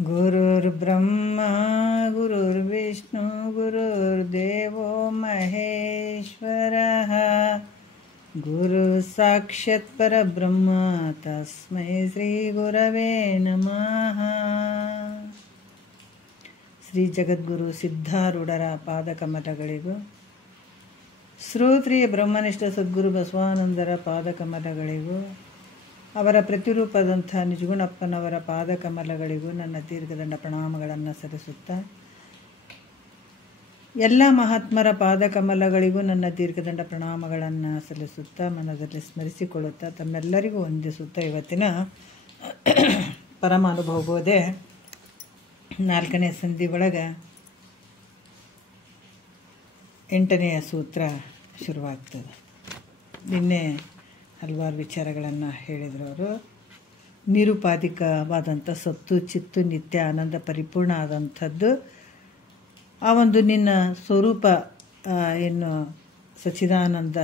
गुरुर्ब्रह्मा गुरुर्विष्णु गुरुर्देवो महेश्वरः गुरु साक्षात् परब्रह्म तस्मै श्री गुरवे नमः। ಶ್ರೀ ಜಗದ್ಗುರು ಸಿದ್ಧಾರೂಢರ ಪಾದಕಮಲಗಳಿಗೂ ಶ್ರೋತ್ರಿಯ ಬ್ರಹ್ಮನಿಷ್ಠ ಸದ್ಗುರು ಬಸವಾನಂದರ ಪಾದಕಮಲಗಳಿಗೂ ಅವರ ಪ್ರತಿರೂಪದಂಥ ನಿಜಗುಣಪ್ಪನವರ ಪಾದಕಮಲಗಳಿಗೂ ನನ್ನ ದೀರ್ಘದಂಡ ಪ್ರಣಾಮಗಳನ್ನು ಸಲ್ಲಿಸುತ್ತಾ, ಎಲ್ಲ ಮಹಾತ್ಮರ ಪಾದಕಮಲಗಳಿಗೂ ನನ್ನ ದೀರ್ಘದಂಡ ಪ್ರಣಾಮಗಳನ್ನು ಸಲ್ಲಿಸುತ್ತಾ, ಮನದಲ್ಲಿ ಸ್ಮರಿಸಿಕೊಳ್ಳುತ್ತಾ, ತಮ್ಮೆಲ್ಲರಿಗೂ ವಂದಿಸುತ್ತಾ, ಇವತ್ತಿನ ಪರಮಾನುಭವ ಬೋಧೆ 4ನೇ ಸಂಧಿ ಒಳಗೆ 8ನೆಯ ಸೂತ್ರ ಶುರುವಾಗ್ತದೆ. ನಿನ್ನೆ ಹಲವಾರು ವಿಚಾರಗಳನ್ನು ಹೇಳಿದರು ಅವರು. ನಿರುಪಾಧಿಕವಾದಂಥ ಸತ್ತು ಚಿತ್ತು ನಿತ್ಯ ಆನಂದ ಪರಿಪೂರ್ಣ ಆದಂಥದ್ದು ಆ ಒಂದು ನಿನ್ನ ಸ್ವರೂಪ ಏನು ಸಚ್ಚಿದಾನಂದ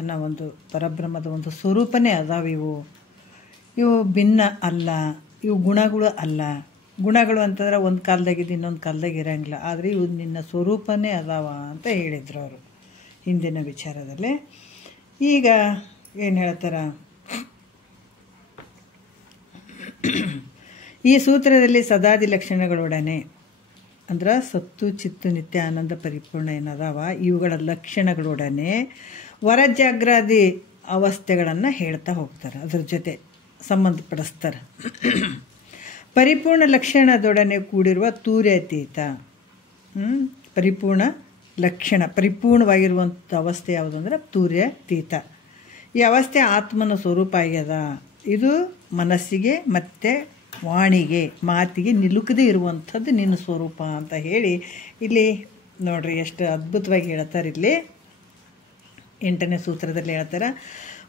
ಅನ್ನೋ ಒಂದು ಪರಬ್ರಹ್ಮದ ಒಂದು ಸ್ವರೂಪನೇ ಅದಾವಿವು. ಇವು ಭಿನ್ನ ಅಲ್ಲ, ಇವು ಗುಣಗಳು ಅಲ್ಲ. ಗುಣಗಳು ಅಂತಂದ್ರೆ ಒಂದು ಕಾಲದಾಗಿದ್ದು ಇನ್ನೊಂದು ಕಾಲದಾಗ ಇರೋಂಗಿಲ್ಲ, ಆದರೆ ಇವು ನಿನ್ನ ಸ್ವರೂಪನೇ ಅದಾವ ಅಂತ ಹೇಳಿದರು ಅವರು ಹಿಂದಿನ ವಿಚಾರದಲ್ಲಿ. ಈಗ ಏನು ಹೇಳ್ತಾರ, ಈ ಸೂತ್ರದಲ್ಲಿ ಸದಾದಿ ಲಕ್ಷಣಗಳೊಡನೆ ಅಂದ್ರೆ ಸತ್ತು ಚಿತ್ತು ನಿತ್ಯ ಆನಂದ ಪರಿಪೂರ್ಣ ಏನದಾವ ಇವುಗಳ ಲಕ್ಷಣಗಳೊಡನೆ ವರಜಾಗ್ರಾದಿ ಅವಸ್ಥೆಗಳನ್ನು ಹೇಳ್ತಾ ಹೋಗ್ತಾರೆ, ಅದ್ರ ಜೊತೆ ಸಂಬಂಧಪಡಿಸ್ತಾರೆ. ಪರಿಪೂರ್ಣ ಲಕ್ಷಣದೊಡನೆ ಕೂಡಿರುವ ತೂರ್ಯಾತೀತ, ಪರಿಪೂರ್ಣ ಲಕ್ಷಣ ಪರಿಪೂರ್ಣವಾಗಿರುವಂಥ ಅವಸ್ಥೆ ಯಾವುದು ಅಂದರೆ ತೂರ್ಯಾತೀತ. ಈ ಅವಸ್ಥೆ ಆತ್ಮನ ಸ್ವರೂಪ ಆಗ್ಯದ. ಇದು ಮನಸ್ಸಿಗೆ ಮತ್ತು ವಾಣಿಗೆ ಮಾತಿಗೆ ನಿಲುಕದೇ ಇರುವಂಥದ್ದು ನಿನ್ನ ಸ್ವರೂಪ ಅಂತ ಹೇಳಿ ಇಲ್ಲಿ ನೋಡ್ರಿ ಎಷ್ಟು ಅದ್ಭುತವಾಗಿ ಹೇಳ್ತಾರೆ. ಇಲ್ಲಿ 8ನೇ ಸೂತ್ರದಲ್ಲಿ ಹೇಳ್ತಾರೆ,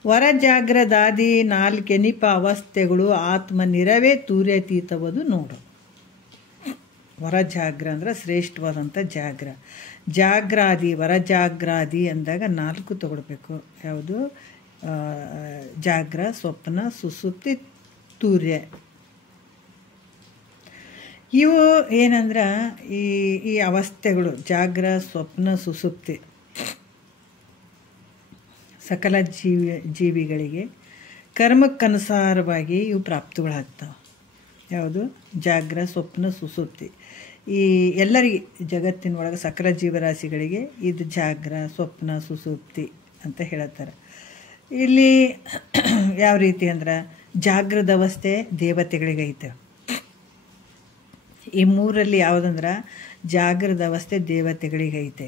ವರಜಾಗ್ರದಾದಿ 4 ಎನಿಪ ಅವಸ್ಥೆಗಳು ಆತ್ಮ ನಿರವೇ ತೂರ್ಯಾತೀತವದು ನೋಡು. ವರಜಾಗ್ರ ಅಂದ್ರೆ ಶ್ರೇಷ್ಠವಾದಂಥ ಜಾಗ್ರ. ಜಾಗ್ರಾದಿ ವರಜಾಗ್ರಾದಿ ಅಂದಾಗ 4 ತಗೊಳ್ಬೇಕು. ಯಾವುದು? ಜಾಗ್ರ, ಸ್ವಪ್ನ, ಸುಸುಪ್ತಿ, ತೂರ್ಯ. ಇವು ಏನಂದ್ರೆ ಈ ಅವಸ್ಥೆಗಳು ಜಾಗ್ರ ಸ್ವಪ್ನ ಸುಸುಪ್ತಿ ಸಕಲ ಜೀವಿಗಳಿಗೆ ಕರ್ಮಕ್ಕನುಸಾರವಾಗಿ ಇವು ಪ್ರಾಪ್ತಿಗಳಾಗ್ತವೆ. ಯಾವುದು? ಜಾಗ್ರ ಸ್ವಪ್ನ ಸುಸುಪ್ತಿ. ಈ ಎಲ್ಲರಿಗೆ ಜಗತ್ತಿನೊಳಗೆ ಸಕಲ ಜೀವರಾಶಿಗಳಿಗೆ ಇದು ಜಾಗ್ರ ಸ್ವಪ್ನ ಸುಸುಪ್ತಿ ಅಂತ ಹೇಳ್ತಾರೆ. ಇಲ್ಲಿ ಯಾವ ರೀತಿ ಅಂದ್ರೆ ಜಾಗ್ರದ ಅವಸ್ಥೆ ದೇವತೆಗಳಿಗೈತೆ. ಈ 3ರಲ್ಲಿ ಯಾವುದಂದ್ರೆ ಜಾಗ್ರದ ಅವಸ್ಥೆ ದೇವತೆಗಳಿಗೈತೆ.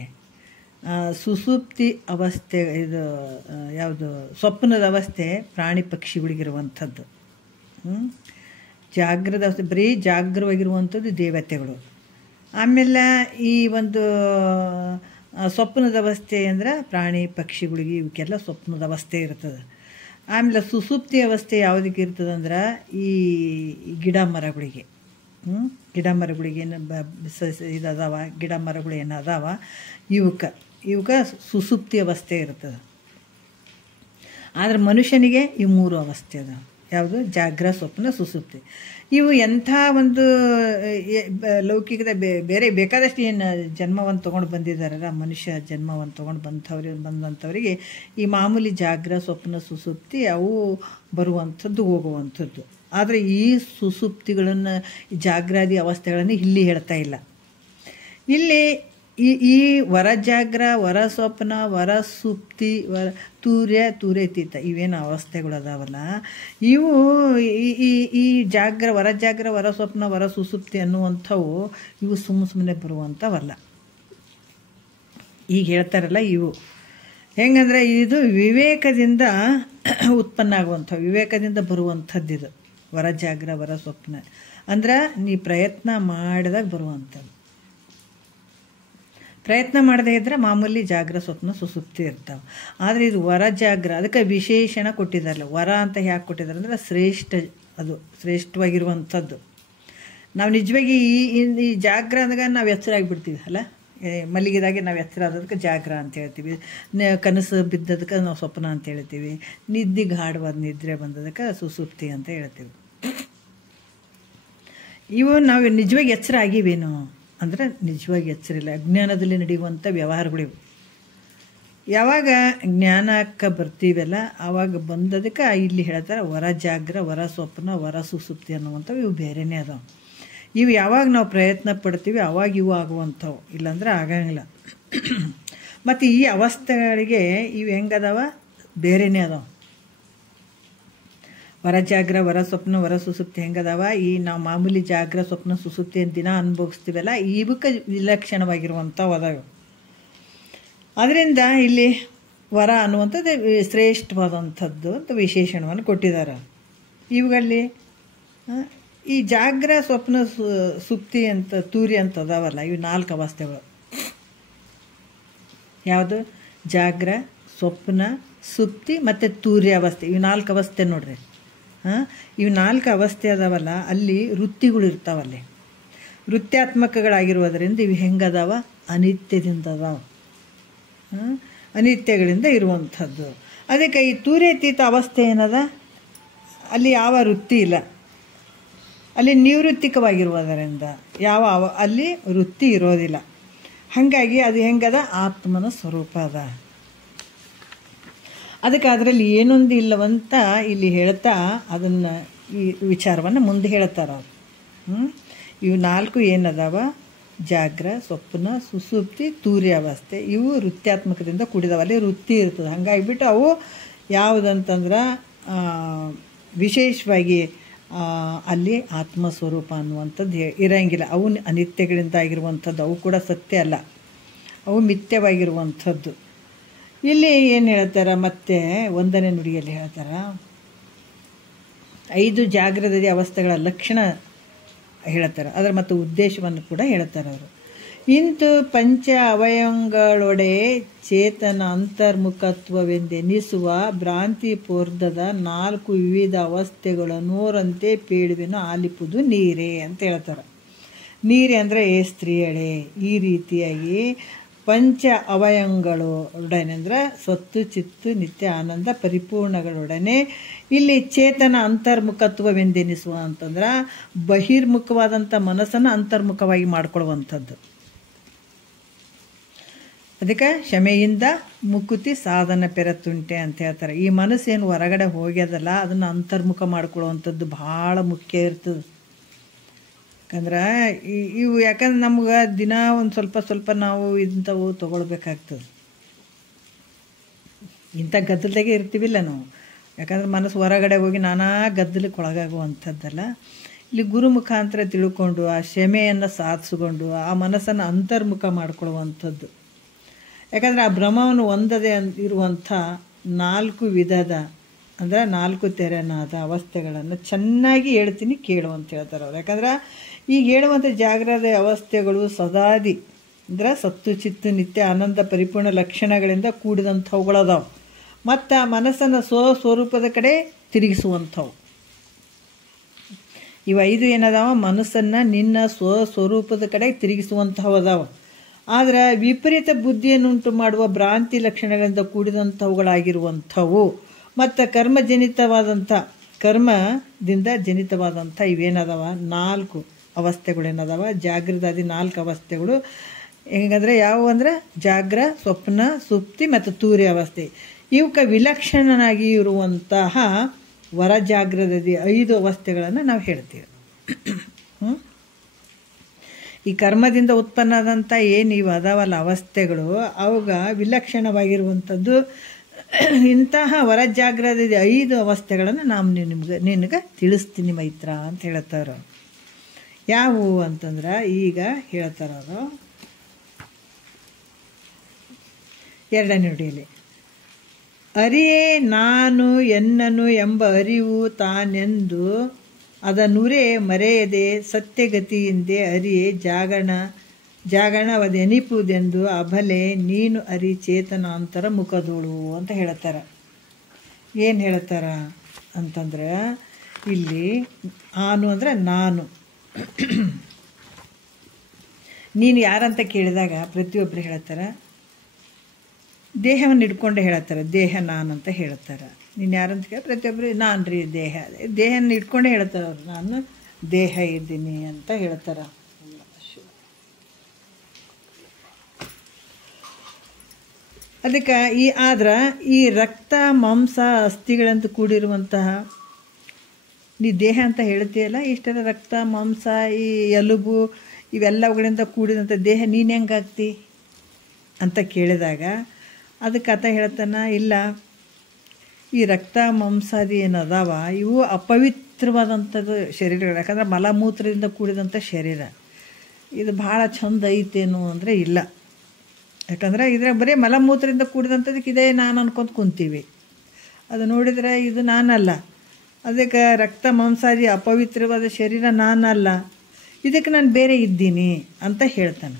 ಸುಸುಪ್ತಿ ಅವಸ್ಥೆ ಇದು ಯಾವುದು? ಸ್ವಪ್ನದ ಅವಸ್ಥೆ ಪ್ರಾಣಿ ಪಕ್ಷಿಗಳಿಗಿರುವಂಥದ್ದು. ಜಾಗ್ರದ ಅವಸ್ಥೆ ಬರೀ ಜಾಗ್ರವಾಗಿರುವಂಥದ್ದು ದೇವತೆಗಳು. ಆಮೇಲೆ ಈ ಒಂದು ಸ್ವಪ್ನದ ಅವಸ್ಥೆ ಅಂದ್ರೆ ಪ್ರಾಣಿ ಪಕ್ಷಿಗಳಿಗೆ ಇವಕ್ಕೆಲ್ಲ ಸ್ವಪ್ನದ ಅವಸ್ಥೆ ಇರ್ತದೆ. ಆಮೇಲೆ ಸುಸುಪ್ತಿ ಅವಸ್ಥೆ ಯಾವುದಕ್ಕೆ ಇರ್ತದೆ ಅಂದ್ರೆ ಈ ಗಿಡ ಮರಗಳಿಗೆ ಗಿಡ ಮರಗಳಿಗೆ ಏನು ಇದದಾವ ಗಿಡ ಮರಗಳು ಏನದಾವ ಇವಕ್ಕೆ ಸುಸುಪ್ತಿ ಅವಸ್ಥೆ ಇರ್ತದೆ. ಆದರೆ ಮನುಷ್ಯನಿಗೆ ಈ 3 ಅವಸ್ಥೆ ಅದ. ಯಾವುದು? ಜಾಗ್ರ ಸ್ವಪ್ನ ಸುಸುಪ್ತಿ. ಇವು ಎಂಥ ಒಂದು ಲೌಕಿಕದ ಬೇರೆ ಬೇಕಾದಷ್ಟು ಏನು ಜನ್ಮವನ್ನು ತೊಗೊಂಡು ಬಂದಿದ್ದಾರಲ್ಲ, ಮನುಷ್ಯ ಜನ್ಮವನ್ನು ತೊಗೊಂಡು ಬಂದಂಥವರಿಗೆ ಈ ಮಾಮೂಲಿ ಜಾಗ್ರ ಸ್ವಪ್ನ ಸುಸುಪ್ತಿ ಅವು ಬರುವಂಥದ್ದು ಹೋಗುವಂಥದ್ದು. ಆದರೆ ಈ ಸುಸುಪ್ತಿಗಳನ್ನು ಜಾಗ್ರಾದಿ ಅವಸ್ಥೆಗಳನ್ನು ಇಲ್ಲಿ ಹೇಳ್ತಾ ಇಲ್ಲ. ಇಲ್ಲಿ ಈ ವರಜಾಗ್ರ ವರ ಸ್ವಪ್ನ ವರ ಸುಪ್ತಿ ತೂರ್ಯಾತೀತ ಇವೇನು ಅವಸ್ಥೆಗಳು ಅದಾವಲ್ಲ, ಇವು ಈ ಜಾಗ್ರ ವರಜಾಗ್ರ ವರ ಸ್ವಪ್ನ ವರ ಸುಸುಪ್ತಿ ಅನ್ನುವಂಥವು ಇವು ಸುಮ್ಮನೆ ಬರುವಂಥವಲ್ಲ. ಈಗ ಹೇಳ್ತಾರಲ್ಲ ಇವು ಹೆಂಗಂದ್ರೆ ಇದು ವಿವೇಕದಿಂದ ಉತ್ಪನ್ನ ಆಗುವಂಥವು, ವಿವೇಕದಿಂದ ಬರುವಂಥದ್ದಿದು ವರಜಾಗ್ರ ವರ ಸ್ವಪ್ನ ಅಂದ್ರೆ ನೀ ಪ್ರಯತ್ನ ಮಾಡಿದಾಗ ಬರುವಂಥದ್ದು. ಪ್ರಯತ್ನ ಮಾಡದೇ ಇದ್ದರೆ ಮಾಮೂಲಿ ಜಾಗ್ರ ಸ್ವಪ್ನ ಸುಸುಪ್ತಿ ಇರ್ತಾವೆ. ಆದರೆ ಇದು ವರ ಜಾಗ್ರ, ಅದಕ್ಕೆ ವಿಶೇಷಣ ಕೊಟ್ಟಿದ್ದಾರಲ್ಲ. ವರ ಅಂತ ಯಾಕೆ ಕೊಟ್ಟಿದ್ದಾರೆ ಅಂದರೆ ಶ್ರೇಷ್ಠ, ಅದು ಶ್ರೇಷ್ಠವಾಗಿರುವಂಥದ್ದು. ನಾವು ನಿಜವಾಗಿ ಈ ಜಾಗ್ರ ಅಂದಾಗ ನಾವು ಎಚ್ಚರಾಗಿಬಿಡ್ತೀವಿ ಅಲ್ಲ, ಮಲಗಿದಾಗೆ ನಾವು ಎಚ್ಚರ ಆದದಕ್ಕೆ ಜಾಗ್ರ ಅಂತ ಹೇಳ್ತೀವಿ. ಕನಸು ಬಿದ್ದದಕ್ಕೆ ನಾವು ಸ್ವಪ್ನ ಅಂತ ಹೇಳ್ತೀವಿ. ನಿದ್ದೆ ಗಾಢವಾದ ನಿದ್ರೆ ಬಂದದಕ್ಕೆ ಸುಸುಪ್ತಿ ಅಂತ ಹೇಳ್ತೀವಿ. ಇವು ನಾವು ನಿಜವಾಗಿ ಎಚ್ಚರ ಆಗಿವೇನು ಅಂದರೆ ನಿಜವಾಗಿ ಎಚ್ಚರ ಇಲ್ಲ. ಅಜ್ಞಾನದಲ್ಲಿ ನಡೆಯುವಂಥ ವ್ಯವಹಾರಗಳಿವು. ಯಾವಾಗ ಜ್ಞಾನಕ್ಕೆ ಬರ್ತೀವಲ್ಲ ಆವಾಗ ಬಂದದಕ್ಕೆ ಇಲ್ಲಿ ಹೇಳ್ತಾರೆ ವರ ಜಾಗ್ರ, ವರ ಸ್ವಪ್ನ, ವರ ಸುಸುಪ್ತಿ ಅನ್ನುವಂಥವು ಇವು ಬೇರೆಯೇ ಅದಾವೆ. ಇವು ಯಾವಾಗ ನಾವು ಪ್ರಯತ್ನ ಪಡ್ತೀವಿ ಆವಾಗ ಇವು ಆಗುವಂಥವು, ಇಲ್ಲಾಂದ್ರೆ ಆಗಂಗಿಲ್ಲ. ಮತ್ತು ಈ ಅವಸ್ಥೆಗಳಿಗೆ ಇವು ಹೆಂಗದಾವ ಬೇರೆಯೇ ಅದಾವೆ. ವರ ಜಾಗ್ರ, ವರ ಸ್ವಪ್ನ, ವರ ಸುಸುಪ್ತಿ ಹೆಂಗದಾವ, ಈ ನಾವು ಮಾಮೂಲಿ ಜಾಗ್ರ ಸ್ವಪ್ನ ಸುಸುಪ್ತಿ ದಿನ ಅನುಭವಿಸ್ತೀವಲ್ಲ ಇವಕ್ಕೆ ವಿಲಕ್ಷಣವಾಗಿರುವಂಥವು ಅದಾವೆ. ಅದರಿಂದ ಇಲ್ಲಿ ವರ ಅನ್ನುವಂಥದ್ದು ಶ್ರೇಷ್ಠವಾದಂಥದ್ದು ಅಂತ ವಿಶೇಷಣವನ್ನು ಕೊಟ್ಟಿದ್ದಾರೆ. ಇವುಗಳಲ್ಲಿ ಈ ಜಾಗ್ರ ಸ್ವಪ್ನ ಸುಪ್ತಿ ಅಂತ ತೂರಿ ಅಂತ ಅದಾವಲ್ಲ ಇವು 4 ಅವಸ್ಥೆಗಳು. ಯಾವುದು? ಜಾಗ್ರ, ಸ್ವಪ್ನ, ಸುಪ್ತಿ ಮತ್ತು ತೂರಿ ಅವಸ್ಥೆ. ಇವು 4 ಅವಸ್ಥೆ ನೋಡ್ರಿ. ಇವು 4 ಅವಸ್ಥೆ ಅದಾವಲ್ಲ ಅಲ್ಲಿ ವೃತ್ತಿಗಳು ಇರ್ತಾವಲ್ಲಿ, ವೃತ್ಯಾತ್ಮಕಗಳಾಗಿರುವುದರಿಂದ ಇವು ಹೆಂಗದಾವ? ಅನಿತ್ಯದಿಂದ ಅದಾವ, ಅನಿತ್ಯಗಳಿಂದ ಇರುವಂಥದ್ದು. ಅದಕ್ಕೆ ಈ ತೂರ್ಯತೀತ ಅವಸ್ಥೆ ಏನದ, ಅಲ್ಲಿ ಯಾವ ವೃತ್ತಿ ಇಲ್ಲ, ಅಲ್ಲಿ ನಿವೃತ್ತಿಕವಾಗಿರುವುದರಿಂದ ಅಲ್ಲಿ ವೃತ್ತಿ ಇರೋದಿಲ್ಲ. ಹಾಗಾಗಿ ಅದು ಹೆಂಗದ? ಆತ್ಮನ ಸ್ವರೂಪ ಅದ. ಅದಕ್ಕೆ ಅದರಲ್ಲಿ ಏನೊಂದು ಇಲ್ಲವಂತ ಇಲ್ಲಿ ಹೇಳ್ತಾ ಅದನ್ನು ಈ ವಿಚಾರವನ್ನು ಮುಂದೆ ಹೇಳ್ತಾರೆ ಅವರು. ಇವು 4 ಏನದಾವ? ಜಾಗ್ರ, ಸ್ವಪ್ನ, ಸುಸುಪ್ತಿ, ತೂರ್ಯ ಅವಸ್ಥೆ. ಇವು ವೃತ್ಯಾತ್ಮಕದಿಂದ ಕೂಡಿದಾವ, ಅಲ್ಲಿ ವೃತ್ತಿ ಇರ್ತದೆ. ಹಾಗಾಗಿಬಿಟ್ಟು ಅವು ಯಾವುದಂತಂದ್ರೆ ವಿಶೇಷವಾಗಿ ಅಲ್ಲಿ ಆತ್ಮಸ್ವರೂಪ ಅನ್ನುವಂಥದ್ದು ಇರೋಂಗಿಲ್ಲ. ಅವು ಅನಿತ್ಯಗಳಿಂದ ಆಗಿರುವಂಥದ್ದು, ಅವು ಕೂಡ ಸತ್ಯ ಅಲ್ಲ, ಅವು ಮಿಥ್ಯವಾಗಿರುವಂಥದ್ದು. ಇಲ್ಲಿ ಏನು ಹೇಳ್ತಾರೆ ಮತ್ತೆ 1ನೇ ನುಡಿಯಲ್ಲಿ ಹೇಳ್ತಾರೆ 5 ಜಾಗ್ರತೆ ಅವಸ್ಥೆಗಳ ಲಕ್ಷಣ ಹೇಳ್ತಾರೆ. ಅದರ ಮತ್ತು ಉದ್ದೇಶವನ್ನು ಕೂಡ ಹೇಳ್ತಾರೆ ಅವರು. ಇಂತು ಪಂಚ ಅವಯವಂಗಳೊಡೆ ಚೇತನ ಅಂತರ್ಮುಖತ್ವವೆಂದೆನಿಸುವ ಭ್ರಾಂತಿ ಪೂರ್ಧದ 4 ವಿವಿಧ ಅವಸ್ಥೆಗಳ ನೋರಂತೆ ಪೇಳುವೆನು ಆಲಿಪುದು ನೀರೇ ಅಂತ ಹೇಳ್ತಾರೆ. ನೀರೇ ಅಂದರೆ ಸ್ತ್ರೀಯಳೆ. ಈ ರೀತಿಯಾಗಿ ಪಂಚ ಅವಯವಂಗಳೊಡನೆ ಅಂದರೆ ಸತ್ತು ಚಿತ್ತು ನಿತ್ಯ ಆನಂದ ಪರಿಪೂರ್ಣಗಳೊಡನೆ ಇಲ್ಲಿ ಚೇತನ ಅಂತರ್ಮುಖತ್ವವೆಂದೆನಿಸುವ ಅಂತಂದ್ರೆ ಬಹಿರ್ಮುಖವಾದಂಥ ಮನಸ್ಸನ್ನು ಅಂತರ್ಮುಖವಾಗಿ ಮಾಡಿಕೊಳ್ಳುವಂಥದ್ದು. ಅದಕ್ಕೆ ಶಮೆಯಿಂದ ಮುಕುತಿ ಸಾಧನ ಪೆರತುಂಟೆ ಅಂತ ಹೇಳ್ತಾರೆ. ಈ ಮನಸ್ಸೇನು ಹೊರಗಡೆ ಹೋಗ್ಯದಲ್ಲ ಅದನ್ನು ಅಂತರ್ಮುಖ ಮಾಡ್ಕೊಳ್ಳುವಂಥದ್ದು ಭಾಳ ಮುಖ್ಯ ಇರ್ತದೆ. ಯಾಕಂದ್ರೆ ಯಾಕಂದ್ರೆ ನಮ್ಗೆ ದಿನ ಒಂದು ಸ್ವಲ್ಪ ನಾವು ಇಂಥವು ತೊಗೊಳ್ಬೇಕಾಗ್ತದೆ. ಇಂಥ ಗದ್ದಲದಾಗೆ ಇರ್ತೀವಿಲ್ಲ ನಾವು. ಯಾಕಂದ್ರೆ ಮನಸ್ಸು ಹೊರಗಡೆ ಹೋಗಿ ನಾನಾ ಗದ್ದಲಕ್ಕೆ ಒಳಗಾಗುವಂಥದ್ದಲ್ಲ. ಇಲ್ಲಿ ಗುರು ಮುಖಾಂತರ ತಿಳ್ಕೊಂಡು ಆ ಕ್ಷಮೆಯನ್ನು ಸಾಧಿಸ್ಕೊಂಡು ಆ ಮನಸ್ಸನ್ನು ಅಂತರ್ಮುಖ ಮಾಡಿಕೊಳ್ಳುವಂಥದ್ದು. ಯಾಕಂದರೆ ಆ ಭ್ರಮವನ್ನು ಹೊಂದದೆ ಇರುವಂಥ 4 ವಿಧದ ಅಂದರೆ 4 ತೆರೆನಾದ ಅವಸ್ಥೆಗಳನ್ನು ಚೆನ್ನಾಗಿ ಹೇಳ್ತೀನಿ ಕೇಳು ಅಂತ ಹೇಳ್ತಾರೆ ಅವ್ರು. ಯಾಕಂದ್ರೆ ಈಗ ಹೇಳುವಂಥ ಜಾಗ್ರದ ಅವಸ್ಥೆಗಳು ಸದಾದಿ ಅಂದರೆ ಸತ್ತು ಚಿತ್ತು ನಿತ್ಯ ಆನಂದ ಪರಿಪೂರ್ಣ ಲಕ್ಷಣಗಳಿಂದ ಕೂಡಿದಂಥವುಗಳದಾವು. ಮತ್ತು ಮನಸ್ಸನ್ನು ಸ್ವಸ್ವರೂಪದ ಕಡೆ ತಿರುಗಿಸುವಂಥವು. ಇವು 5 ಏನದಾವ? ಮನಸ್ಸನ್ನು ನಿನ್ನ ಸ್ವಸ್ವರೂಪದ ಕಡೆ ತಿರುಗಿಸುವಂಥವು ಅದಾವ. ಆದರೆ ವಿಪರೀತ ಬುದ್ಧಿಯನ್ನುಂಟು ಮಾಡುವ ಭ್ರಾಂತಿ ಲಕ್ಷಣಗಳಿಂದ ಕೂಡಿದಂಥವುಗಳಾಗಿರುವಂಥವು ಮತ್ತು ಕರ್ಮದಿಂದ ಜನಿತವಾದಂಥ ಇವೇನದಾವ 4 ಅವಸ್ಥೆಗಳೇನದಾವ? ಜಾಗೃತಾದಿ 4 ಅವಸ್ಥೆಗಳು ಹೆಂಗಂದ್ರೆ ಯಾವುವು ಅಂದರೆ ಜಾಗ್ರ, ಸ್ವಪ್ನ, ಸುಪ್ತಿ ಮತ್ತು ತೂರ್ಯ ಅವಸ್ಥೆ. ಇವಕ್ಕೆ ವಿಲಕ್ಷಣನಾಗಿ ಇರುವಂತಹ ವರ ಜಾಗ್ರದಿ 5 ಅವಸ್ಥೆಗಳನ್ನು ನಾವು ಹೇಳ್ತೀವಿ. ಈ ಕರ್ಮದಿಂದ ಉತ್ಪನ್ನ ಆದಂಥ ಏನು ಇವು ಅದಾವಲ್ಲ ಅವಸ್ಥೆಗಳು, ಅವಾಗ ವಿಲಕ್ಷಣವಾಗಿರುವಂಥದ್ದು ಇಂತಹ ವರ ಜಾಗ್ರದಿ 5 ಅವಸ್ಥೆಗಳನ್ನು ನಾನು ನಿನಗೆ ತಿಳಿಸ್ತೀನಿ ಮೈತ್ರ ಅಂತ ಹೇಳ್ತಾರ. ಯಾವುವು ಅಂತಂದ್ರೆ ಈಗ ಹೇಳ್ತಾರ ಅವರು 2ನೇ ನುಡಿಯಲ್ಲಿ. ಅರಿಯೇ ನಾನು ಎನ್ನನು ಎಂಬ ಅರಿವು ತಾನೆಂದು ಅದನ್ನುರೇ ಮರೆಯದೆ ಸತ್ಯಗತಿಯಿಂದೆ ಅರಿಯೇ ಜಾಗಣವದೆನಿಪುದೆಂದು ಅಬಲೆ ನೀನು ಅರಿ ಚೇತನಾಂತರ ಮುಖದೋಳು ಅಂತ ಹೇಳ್ತಾರ. ಏನು ಹೇಳ್ತಾರ ಅಂತಂದ್ರೆ ಇಲ್ಲಿ ಆನು ಅಂದರೆ ನಾನು, ನೀನು ಯಾರಂತ ಕೇಳಿದಾಗ ಪ್ರತಿಯೊಬ್ಬರು ಹೇಳ್ತಾರೆ, ದೇಹವನ್ನು ಹಿಡ್ಕೊಂಡೆ ಹೇಳ್ತಾರೆ, ದೇಹ ನಾನಂತ ಹೇಳ್ತಾರೆ. ನೀನು ಯಾರಂತ ಕೇಳಿ ಪ್ರತಿಯೊಬ್ಬರು ನಾನು ರೀ ದೇಹನ ಹಿಡ್ಕೊಂಡೇ ಹೇಳ್ತಾರೆ ಅವ್ರು, ನಾನು ದೇಹ ಇದ್ದೀನಿ ಅಂತ ಹೇಳ್ತಾರೆ. ಅದಕ್ಕೆ ಈ ರಕ್ತ ಮಾಂಸ ಅಸ್ಥಿಗಳಂತ ಕೂಡಿರುವಂತಹ ನೀ ದೇಹ ಅಂತ ಹೇಳ್ತೀಯಲ್ಲ, ಇಷ್ಟೆಲ್ಲ ರಕ್ತ ಮಾಂಸ ಈ ಎಲುಬು ಇವೆಲ್ಲವುಗಳಿಂದ ಕೂಡಿದಂಥ ದೇಹ ನೀನು ಹೆಂಗಾಗ್ತಿ ಅಂತ ಕೇಳಿದಾಗ ಅದಕ್ಕೆ ಆತ ಹೇಳ್ತಾನೆ, ಇಲ್ಲ ಈ ರಕ್ತ ಮಾಂಸಾದಿ ಏನದಾವ ಇವು ಅಪವಿತ್ರವಾದಂಥದ್ದು ಶರೀರಗಳು. ಯಾಕಂದ್ರೆ ಮಲಮೂತ್ರದಿಂದ ಕೂಡಿದಂಥ ಶರೀರ ಇದು ಭಾಳ ಚಂದ ಐತೇನು ಅಂದರೆ ಇಲ್ಲ. ಯಾಕಂದರೆ ಇದ್ರಾಗ ಬರೀ ಮಲಮೂತ್ರದಿಂದ ಕೂಡಿದಂಥದಕ್ಕೆ ಇದೇ ನಾನು ಅನ್ಕೊಂತ ಕುಂತೀವಿ. ಅದು ನೋಡಿದರೆ ಇದು ನಾನಲ್ಲ. ಅದಕ್ಕೆ ರಕ್ತ ಮಾಂಸಾದಿ ಅಪವಿತ್ರವಾದ ಶರೀರ ನಾನಲ್ಲ, ಇದಕ್ಕೆ ನಾನು ಬೇರೆ ಇದ್ದೀನಿ ಅಂತ ಹೇಳ್ತಾನೆ.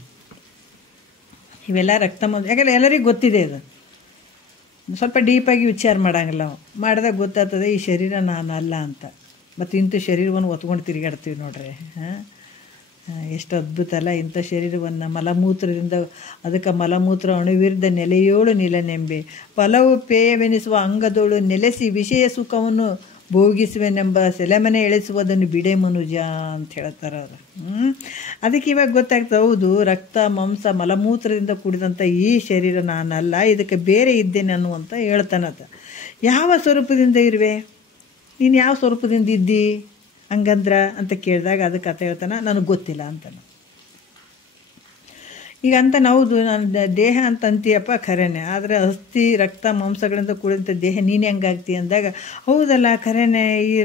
ಇವೆಲ್ಲ ರಕ್ತ ಮಾಂಸ, ಯಾಕಂದರೆ ಎಲ್ಲರಿಗೂ ಗೊತ್ತಿದೆ ಇದು. ಸ್ವಲ್ಪ ಡೀಪಾಗಿ ವಿಚಾರ ಮಾಡೋಂಗಿಲ್ಲ ನಾವು. ಮಾಡಿದಾಗ ಗೊತ್ತಾಗ್ತದೆ ಈ ಶರೀರ ನಾನಲ್ಲ ಅಂತ. ಮತ್ತು ಇಂಥ ಶರೀರವನ್ನು ಒತ್ಕೊಂಡು ತಿರುಗಾಡ್ತೀವಿ ನೋಡ್ರಿ. ಎಷ್ಟು ಅದ್ಭುತ ಅಲ್ಲ ಇಂಥ ಶರೀರವನ್ನು. ಮಲಮೂತ್ರದಿಂದ ಅದಕ್ಕೆ ಮಲಮೂತ್ರ ಅಣುವಿರ್ದ ನೆಲೆಯೋಳು ನಿಲನೆಂಬೆ ಫಲವು ಪೇಯವೆನಿಸುವ ಅಂಗದೋಳು ನೆಲೆಸಿ ವಿಷಯ ಸುಖವನ್ನು ಭೋಗಿಸುವೆನೆಂಬ ಸೆಲೆಮನೆ ಎಳೆಸುವುದನ್ನು ಬಿಡೆ ಮನುಜ ಅಂತ ಹೇಳ್ತಾರೆ ಅವರು. ಅದಕ್ಕೆ ಇವಾಗ ಗೊತ್ತಾಗ್ತದೆ, ಹೌದು ರಕ್ತ ಮಾಂಸ ಮಲಮೂತ್ರದಿಂದ ಕೂಡಿದಂಥ ಈ ಶರೀರ ನಾನಲ್ಲ, ಇದಕ್ಕೆ ಬೇರೆ ಇದ್ದೇನೆ ಅನ್ನುವಂತ ಹೇಳ್ತಾನದ. ಯಾವ ಸ್ವರೂಪದಿಂದ ಇರುವೆ ನೀನು, ಯಾವ ಸ್ವರೂಪದಿಂದ ಇದ್ದಿ ಹಂಗಂದ್ರ ಅಂತ ಕೇಳಿದಾಗ ಅದಕ್ಕೆ ಆತ ಹೇಳ್ತಾನೆ, ನನಗೆ ಗೊತ್ತಿಲ್ಲ ಅಂತಾನೆ. ಈಗ ಅಂತ ಹೌದು ನಾನು ದೇಹ ಅಂತ ಅಂತೀಯಪ್ಪ ಖರೇನೆ, ಆದರೆ ಅಸ್ಥಿ ರಕ್ತ ಮಾಂಸಗಳಿಂದ ಕೂಡಿದಂಥ ದೇಹ ನೀನು ಹೆಂಗಾಗ್ತಿ ಅಂದಾಗ ಹೌದಲ್ಲ ಖರೇನೆ, ಈ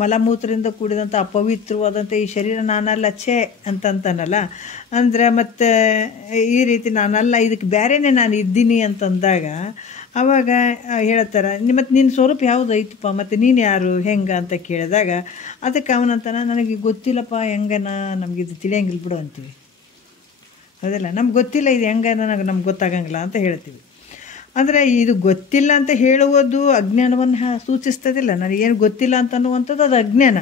ಮಲಮೂತ್ರದಿಂದ ಕೂಡಿದಂಥ ಅಪವಿತ್ರವಾದಂಥ ಈ ಶರೀರ ನಾನಲ್ಲ ಛೇ ಅಂತಂತಾನಲ್ಲ. ಅಂದರೆ ಮತ್ತು ಈ ರೀತಿ ನಾನಲ್ಲ, ಇದಕ್ಕೆ ಬೇರೆನೇ ನಾನು ಇದ್ದೀನಿ ಅಂತಂದಾಗ ಆವಾಗ ಹೇಳ್ತಾರೆ, ಮತ್ತು ನಿನ್ನ ಸ್ವರೂಪ ಯಾವುದು ಐತಪ್ಪ, ಮತ್ತು ನೀನು ಯಾರು ಹೆಂಗೆ ಅಂತ ಕೇಳಿದಾಗ ಅದಕ್ಕೆ ಅವನಂತಾನ, ನನಗೆ ಗೊತ್ತಿಲ್ಲಪ್ಪ ಹೆಂಗನ, ನಮಗಿದು ತಿಳಿಯಂಗಿಲ್ಲ ಬಿಡು ಅಂತೀವಿ. ಹೌದಲ್ಲ, ನಮ್ಗೆ ಗೊತ್ತಿಲ್ಲ ಇದು ಹೆಂಗೆ ನಮ್ಗೆ ಗೊತ್ತಾಗಂಗಿಲ್ಲ ಅಂತ ಹೇಳ್ತೀವಿ. ಅಂದರೆ ಇದು ಗೊತ್ತಿಲ್ಲ ಅಂತ ಹೇಳುವುದು ಅಜ್ಞಾನವನ್ನು ಸೂಚಿಸ್ತದಿಲ್ಲ. ನನಗೇನು ಗೊತ್ತಿಲ್ಲ ಅಂತ ಅನ್ನುವಂಥದ್ದು ಅದು ಅಜ್ಞಾನ,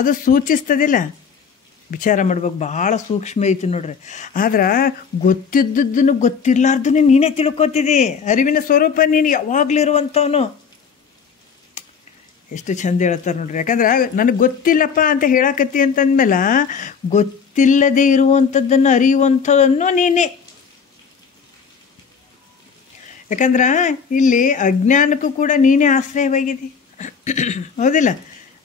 ಅದು ಸೂಚಿಸ್ತದಿಲ್ಲ. ವಿಚಾರ ಮಾಡ್ಬೇಕು, ಭಾಳ ಸೂಕ್ಷ್ಮ ಐತಿ ನೋಡ್ರಿ. ಆದ್ರೆ ಗೊತ್ತಿದ್ದದ್ದನ್ನು ಗೊತ್ತಿರ್ಲಾರ್ದನ್ನು ನೀನೇ ತಿಳ್ಕೊತಿದ್ದಿ. ಅರಿವಿನ ಸ್ವರೂಪ ನೀನು ಯಾವಾಗಲೂ ಇರುವಂಥವನು. ಎಷ್ಟು ಚಂದ ಹೇಳ್ತಾರೆ ನೋಡ್ರಿ. ಯಾಕಂದ್ರೆ ನನಗೆ ಗೊತ್ತಿಲ್ಲಪ್ಪ ಅಂತ ಹೇಳಕತ್ತಿ ಅಂತಂದ್ಮೇಲೆ ಗೊತ್ತಿಲ್ಲದೆ ಇರುವಂಥದ್ದನ್ನು ಅರಿಯುವಂಥದ್ದನ್ನು ನೀನೇ. ಯಾಕಂದ್ರೆ ಇಲ್ಲಿ ಅಜ್ಞಾನಕ್ಕೂ ಕೂಡ ನೀನೇ ಆಶ್ರಯವಾಗಿದೆ, ಹೌದಿಲ್ಲ?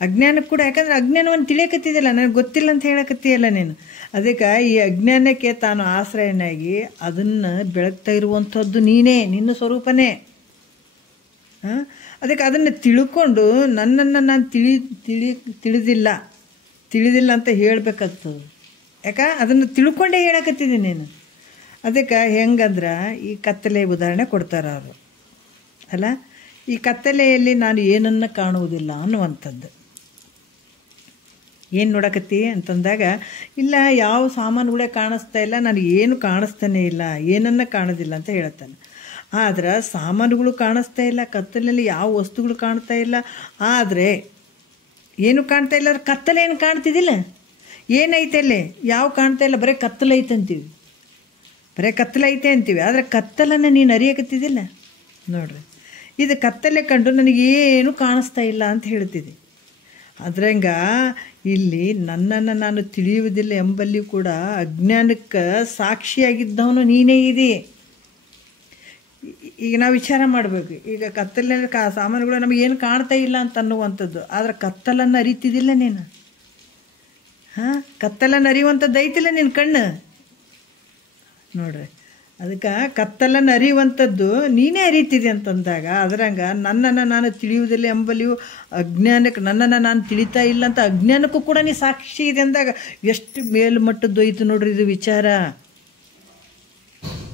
ಅಜ್ಞಾನಕ್ಕೆ ಕೂಡ, ಯಾಕಂದ್ರೆ ಅಜ್ಞಾನವನ್ನು ತಿಳಿಯಕತ್ತಿದ್ದಿಲ್ಲ, ನನಗೆ ಗೊತ್ತಿಲ್ಲ ಅಂತ ಹೇಳಕತ್ತೀಯಲ್ಲ ನೀನು. ಅದಕ್ಕೆ ಈ ಅಜ್ಞಾನಕ್ಕೆ ತಾನು ಆಶ್ರಯನಾಗಿ ಅದನ್ನು ಬೆಳಗ್ತಾ ಇರುವಂಥದ್ದು ನೀನೇ, ನಿನ್ನ ಸ್ವರೂಪನೇ. ಅದಕ್ಕೆ ಅದನ್ನು ತಿಳ್ಕೊಂಡು ನನ್ನನ್ನು ನಾನು ತಿಳಿದಿಲ್ಲ ಅಂತ ಹೇಳಬೇಕಾಗ್ತದೆ. ಯಾಕೆ ಅದನ್ನು ತಿಳ್ಕೊಂಡೇ ಹೇಳಕತ್ತಿದ್ದೀನಿ ನೀನು. ಅದಕ್ಕೆ ಹೆಂಗಂದ್ರೆ ಈ ಕತ್ತಲೆ ಉದಾಹರಣೆ ಕೊಡ್ತಾರೆ ಅವರು ಅಲ್ಲ. ಈ ಕತ್ತಲೆಯಲ್ಲಿ ನಾನು ಏನನ್ನು ಕಾಣುವುದಿಲ್ಲ ಅನ್ನುವಂಥದ್ದು. ಏನು ನೋಡಕತ್ತಿ ಅಂತಂದಾಗ, ಇಲ್ಲ ಯಾವ ಸಾಮಾನುಗಳೇ ಕಾಣಿಸ್ತಾ ಇಲ್ಲ, ನನಗೆ ಏನು ಕಾಣಿಸ್ತಾನೆ ಇಲ್ಲ, ಏನನ್ನ ಕಾಣೋದಿಲ್ಲ ಅಂತ ಹೇಳ್ತಾನೆ. ಆದ್ರೆ ಸಾಮಾನುಗಳು ಕಾಣಿಸ್ತಾ ಇಲ್ಲ, ಕತ್ತಲಲ್ಲಿ ಯಾವ ವಸ್ತುಗಳು ಕಾಣ್ತಾ ಇಲ್ಲ. ಆದರೆ ಏನು ಕಾಣ್ತಾ ಇಲ್ಲ, ಅಂದ್ರೆ ಕತ್ತಲೆ ಏನು ಕಾಣ್ತಿದ್ದಿಲ್ಲ, ಏನೈತೆ ಅಲ್ಲಿ ಯಾವ ಕಾಣ್ತಾ ಇಲ್ಲ, ಬರೀ ಕತ್ತಲೈತೆ ಅಂತೀವಿ, ಬರೀ ಕತ್ತಲೈತೆ ಅಂತೀವಿ. ಆದರೆ ಕತ್ತಲನ್ನು ನೀನು ಅರಿಯಕತ್ತಿದ್ದಿಲ್ಲ ನೋಡ್ರಿ. ಇದು ಕತ್ತಲೆ ಕಂಡು ನನಗೇನು ಕಾಣಿಸ್ತಾ ಇಲ್ಲ ಅಂತ ಹೇಳ್ತಿದ್ದೆ. ಅದ್ರಂಗ ಇಲ್ಲಿ ನನ್ನನ್ನು ನಾನು ತಿಳಿಯುವುದಿಲ್ಲ ಎಂಬಲ್ಲಿ ಕೂಡ ಅಜ್ಞಾನಕ್ಕೆ ಸಾಕ್ಷಿಯಾಗಿದ್ದವನು ನೀನೇ ಇದೆ. ಈಗ ನಾವು ವಿಚಾರ ಮಾಡಬೇಕು. ಈಗ ಕತ್ತಲಿನ ಸಾಮಾನುಗಳು ನಮಗೇನು ಕಾಣ್ತಾ ಇಲ್ಲ ಅಂತ ಅನ್ನುವಂಥದ್ದು, ಆದರೆ ಕತ್ತಲನ್ನು ಅರಿತಿದ್ದಿಲ್ಲ ನೀನು. ಕತ್ತಲನ್ನು ಅರಿಯುವಂಥದ್ದು ಐತಿಲ್ಲ ನಿನ್ನ ಕಣ್ಣು ನೋಡ್ರಿ. ಅದಕ್ಕೆ ಕತ್ತಲನ್ನು ಅರಿಯುವಂಥದ್ದು ನೀನೇ ಅರಿತಿದೆ ಅಂತಂದಾಗ, ಅದರಂಗ ನನ್ನನ್ನು ನಾನು ತಿಳಿಯುವುದಿಲ್ಲ ಎಂಬಲ್ಲಿಯೂ ಅಜ್ಞಾನಕ್ಕೆ, ನನ್ನನ್ನು ನಾನು ತಿಳಿತಾ ಇಲ್ಲ ಅಂತ ಅಜ್ಞಾನಕ್ಕೂ ಕೂಡ ನೀ ಸಾಕ್ಷಿ ಇದೆ ಅಂದಾಗ ಎಷ್ಟು ಮೇಲ್ಮಟ್ಟದ್ದು ಐತು ನೋಡ್ರಿ ಇದು ವಿಚಾರ.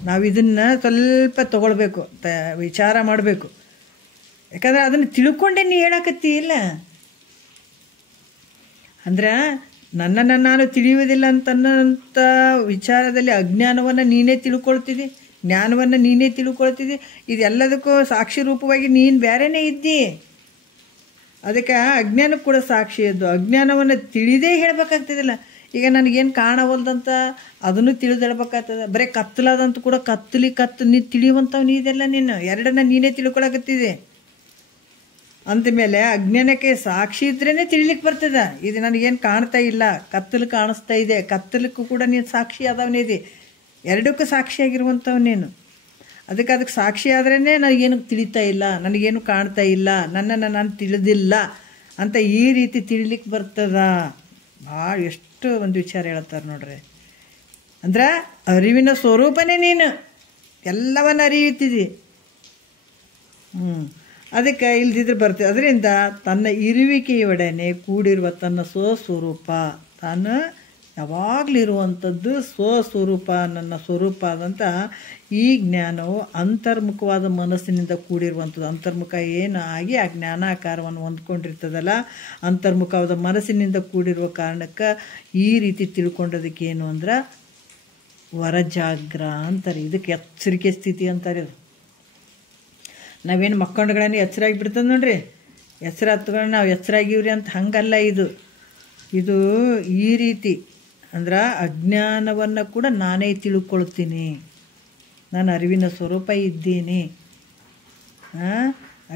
ನಾವು ಇದನ್ನು ಸ್ವಲ್ಪ ತಗೊಳ್ಬೇಕು, ವಿಚಾರ ಮಾಡಬೇಕು. ಯಾಕಂದ್ರೆ ಅದನ್ನು ತಿಳ್ಕೊಂಡೇ ನೀ ಹೇಳಕತ್ತಿ ಇಲ್ಲ ಅಂದ್ರೆ ನನ್ನನ್ನು ನಾನು ತಿಳಿಯುವುದಿಲ್ಲ ಅಂತನ್ನೋಂಥ ವಿಚಾರದಲ್ಲಿ ಅಜ್ಞಾನವನ್ನು ನೀನೇ ತಿಳ್ಕೊಳ್ತಿದ್ದಿ, ಜ್ಞಾನವನ್ನು ನೀನೇ ತಿಳ್ಕೊಳ್ತಿದ್ದಿ. ಇದೆಲ್ಲದಕ್ಕೂ ಸಾಕ್ಷಿ ರೂಪವಾಗಿ ನೀನು ಬೇರೆನೇ ಇದ್ದಿ. ಅದಕ್ಕೆ ಅಜ್ಞಾನಕ್ಕೆ ಕೂಡ ಸಾಕ್ಷಿ ಇದ್ದು ಅಜ್ಞಾನವನ್ನು ತಿಳಿದೇ ಹೇಳಬೇಕಾಗ್ತದಿಲ್ಲ. ಈಗ ನನಗೇನು ಕಾಣವಲ್ದಂತ ಅದನ್ನು ತಿಳಿದಿಡ್ಬೇಕಾಗ್ತದೆ. ಬರೀ ಕತ್ತಲಾದಂತೂ ಕೂಡ ಕತ್ತು ನೀ ತಿಳಿಯುವಂಥವು ನೀದೆಲ್ಲ ನೀನು ಎರಡನ್ನ ನೀನೇ ತಿಳ್ಕೊಳಕತ್ತಿದೆ. ಅಂದಮೇಲೆ ಅಜ್ಞಾನಕ್ಕೆ ಸಾಕ್ಷಿ ಇದ್ರೇ ತಿಳಿಲಿಕ್ಕೆ ಬರ್ತದೆ. ಇದು ನನಗೇನು ಕಾಣ್ತಾ ಇಲ್ಲ, ಕತ್ತಲು ಕಾಣಿಸ್ತಾ ಇದೆ, ಕತ್ತಲಕ್ಕೂ ಕೂಡ ನೀನು ಸಾಕ್ಷಿ ಆದವನಿದೆ, ಎರಡಕ್ಕೂ ಸಾಕ್ಷಿಯಾಗಿರುವಂಥವು ನೀನು. ಅದಕ್ಕೆ ಸಾಕ್ಷಿ ಆದ್ರೇ ನನಗೇನು ತಿಳಿತಾ ಇಲ್ಲ, ನನಗೇನು ಕಾಣ್ತಾ ಇಲ್ಲ, ನನ್ನನ್ನು ನಾನು ತಿಳಿದಿಲ್ಲ ಅಂತ ಈ ರೀತಿ ತಿಳಿಲಿಕ್ಕೆ ಬರ್ತದ. ಭಾಳ ಎಷ್ಟು ಒಂದು ವಿಚಾರ ಹೇಳ್ತಾರೆ ನೋಡ್ರಿ. ಅಂದ್ರೆ ಅರಿವಿನ ಸ್ವರೂಪನೇ ನೀನು, ಎಲ್ಲವನ್ನ ಅರಿಯುತ್ತಿದ್ದಿ. ಅದಕ್ಕೆ ಇಲ್ದಿದ್ರೆ ಬರ್ತದೆ. ಅದರಿಂದ ತನ್ನ ಇರುವಿಕೆಯೊಡನೆ ಕೂಡಿರುವ ತನ್ನ ಸ್ವಸ್ವರೂಪ, ತಾನು ಯಾವಾಗಲೂ ಇರುವಂಥದ್ದು ಸ್ವಸ್ವರೂಪ, ನನ್ನ ಸ್ವರೂಪ ಆದಂಥ ಈ ಜ್ಞಾನವು ಅಂತರ್ಮುಖವಾದ ಮನಸ್ಸಿನಿಂದ ಕೂಡಿರುವಂಥದ್ದು. ಅಂತರ್ಮುಖ ಏನು ಆಗಿ ಆ ಜ್ಞಾನಾಕಾರವನ್ನು ಹೊಂದ್ಕೊಂಡಿರ್ತದಲ್ಲ, ಅಂತರ್ಮುಖವಾದ ಮನಸ್ಸಿನಿಂದ ಕೂಡಿರುವ ಕಾರಣಕ್ಕೆ ಈ ರೀತಿ ತಿಳ್ಕೊಂಡೋದಕ್ಕೆ ಏನು ಅಂದ್ರೆ ವರಜಾಗ್ರ ಅಂತಾರೆ. ಇದಕ್ಕೆ ಎಚ್ಚರಿಕೆ ಸ್ಥಿತಿ ಅಂತಾರೆ. ಇದು ನಾವೇನು ಮಕ್ಕೊಂಡ್ಗಳನ್ನ ಎಚ್ಚರ ಆಗಿಬಿಡ್ತದೆ ನೋಡ್ರಿ, ಎಚ್ಚರ ಹತ್ಕೊಂಡು ನಾವು ಎಚ್ಚರಾಗಿವ್ರಿ ಅಂತ ಹಂಗಲ್ಲ. ಇದು ಈ ರೀತಿ ಅಂದ್ರೆ ಅಜ್ಞಾನವನ್ನು ಕೂಡ ನಾನೇ ತಿಳ್ಕೊಳ್ತೀನಿ, ನಾನು ಅರಿವಿನ ಸ್ವರೂಪ ಇದ್ದೀನಿ.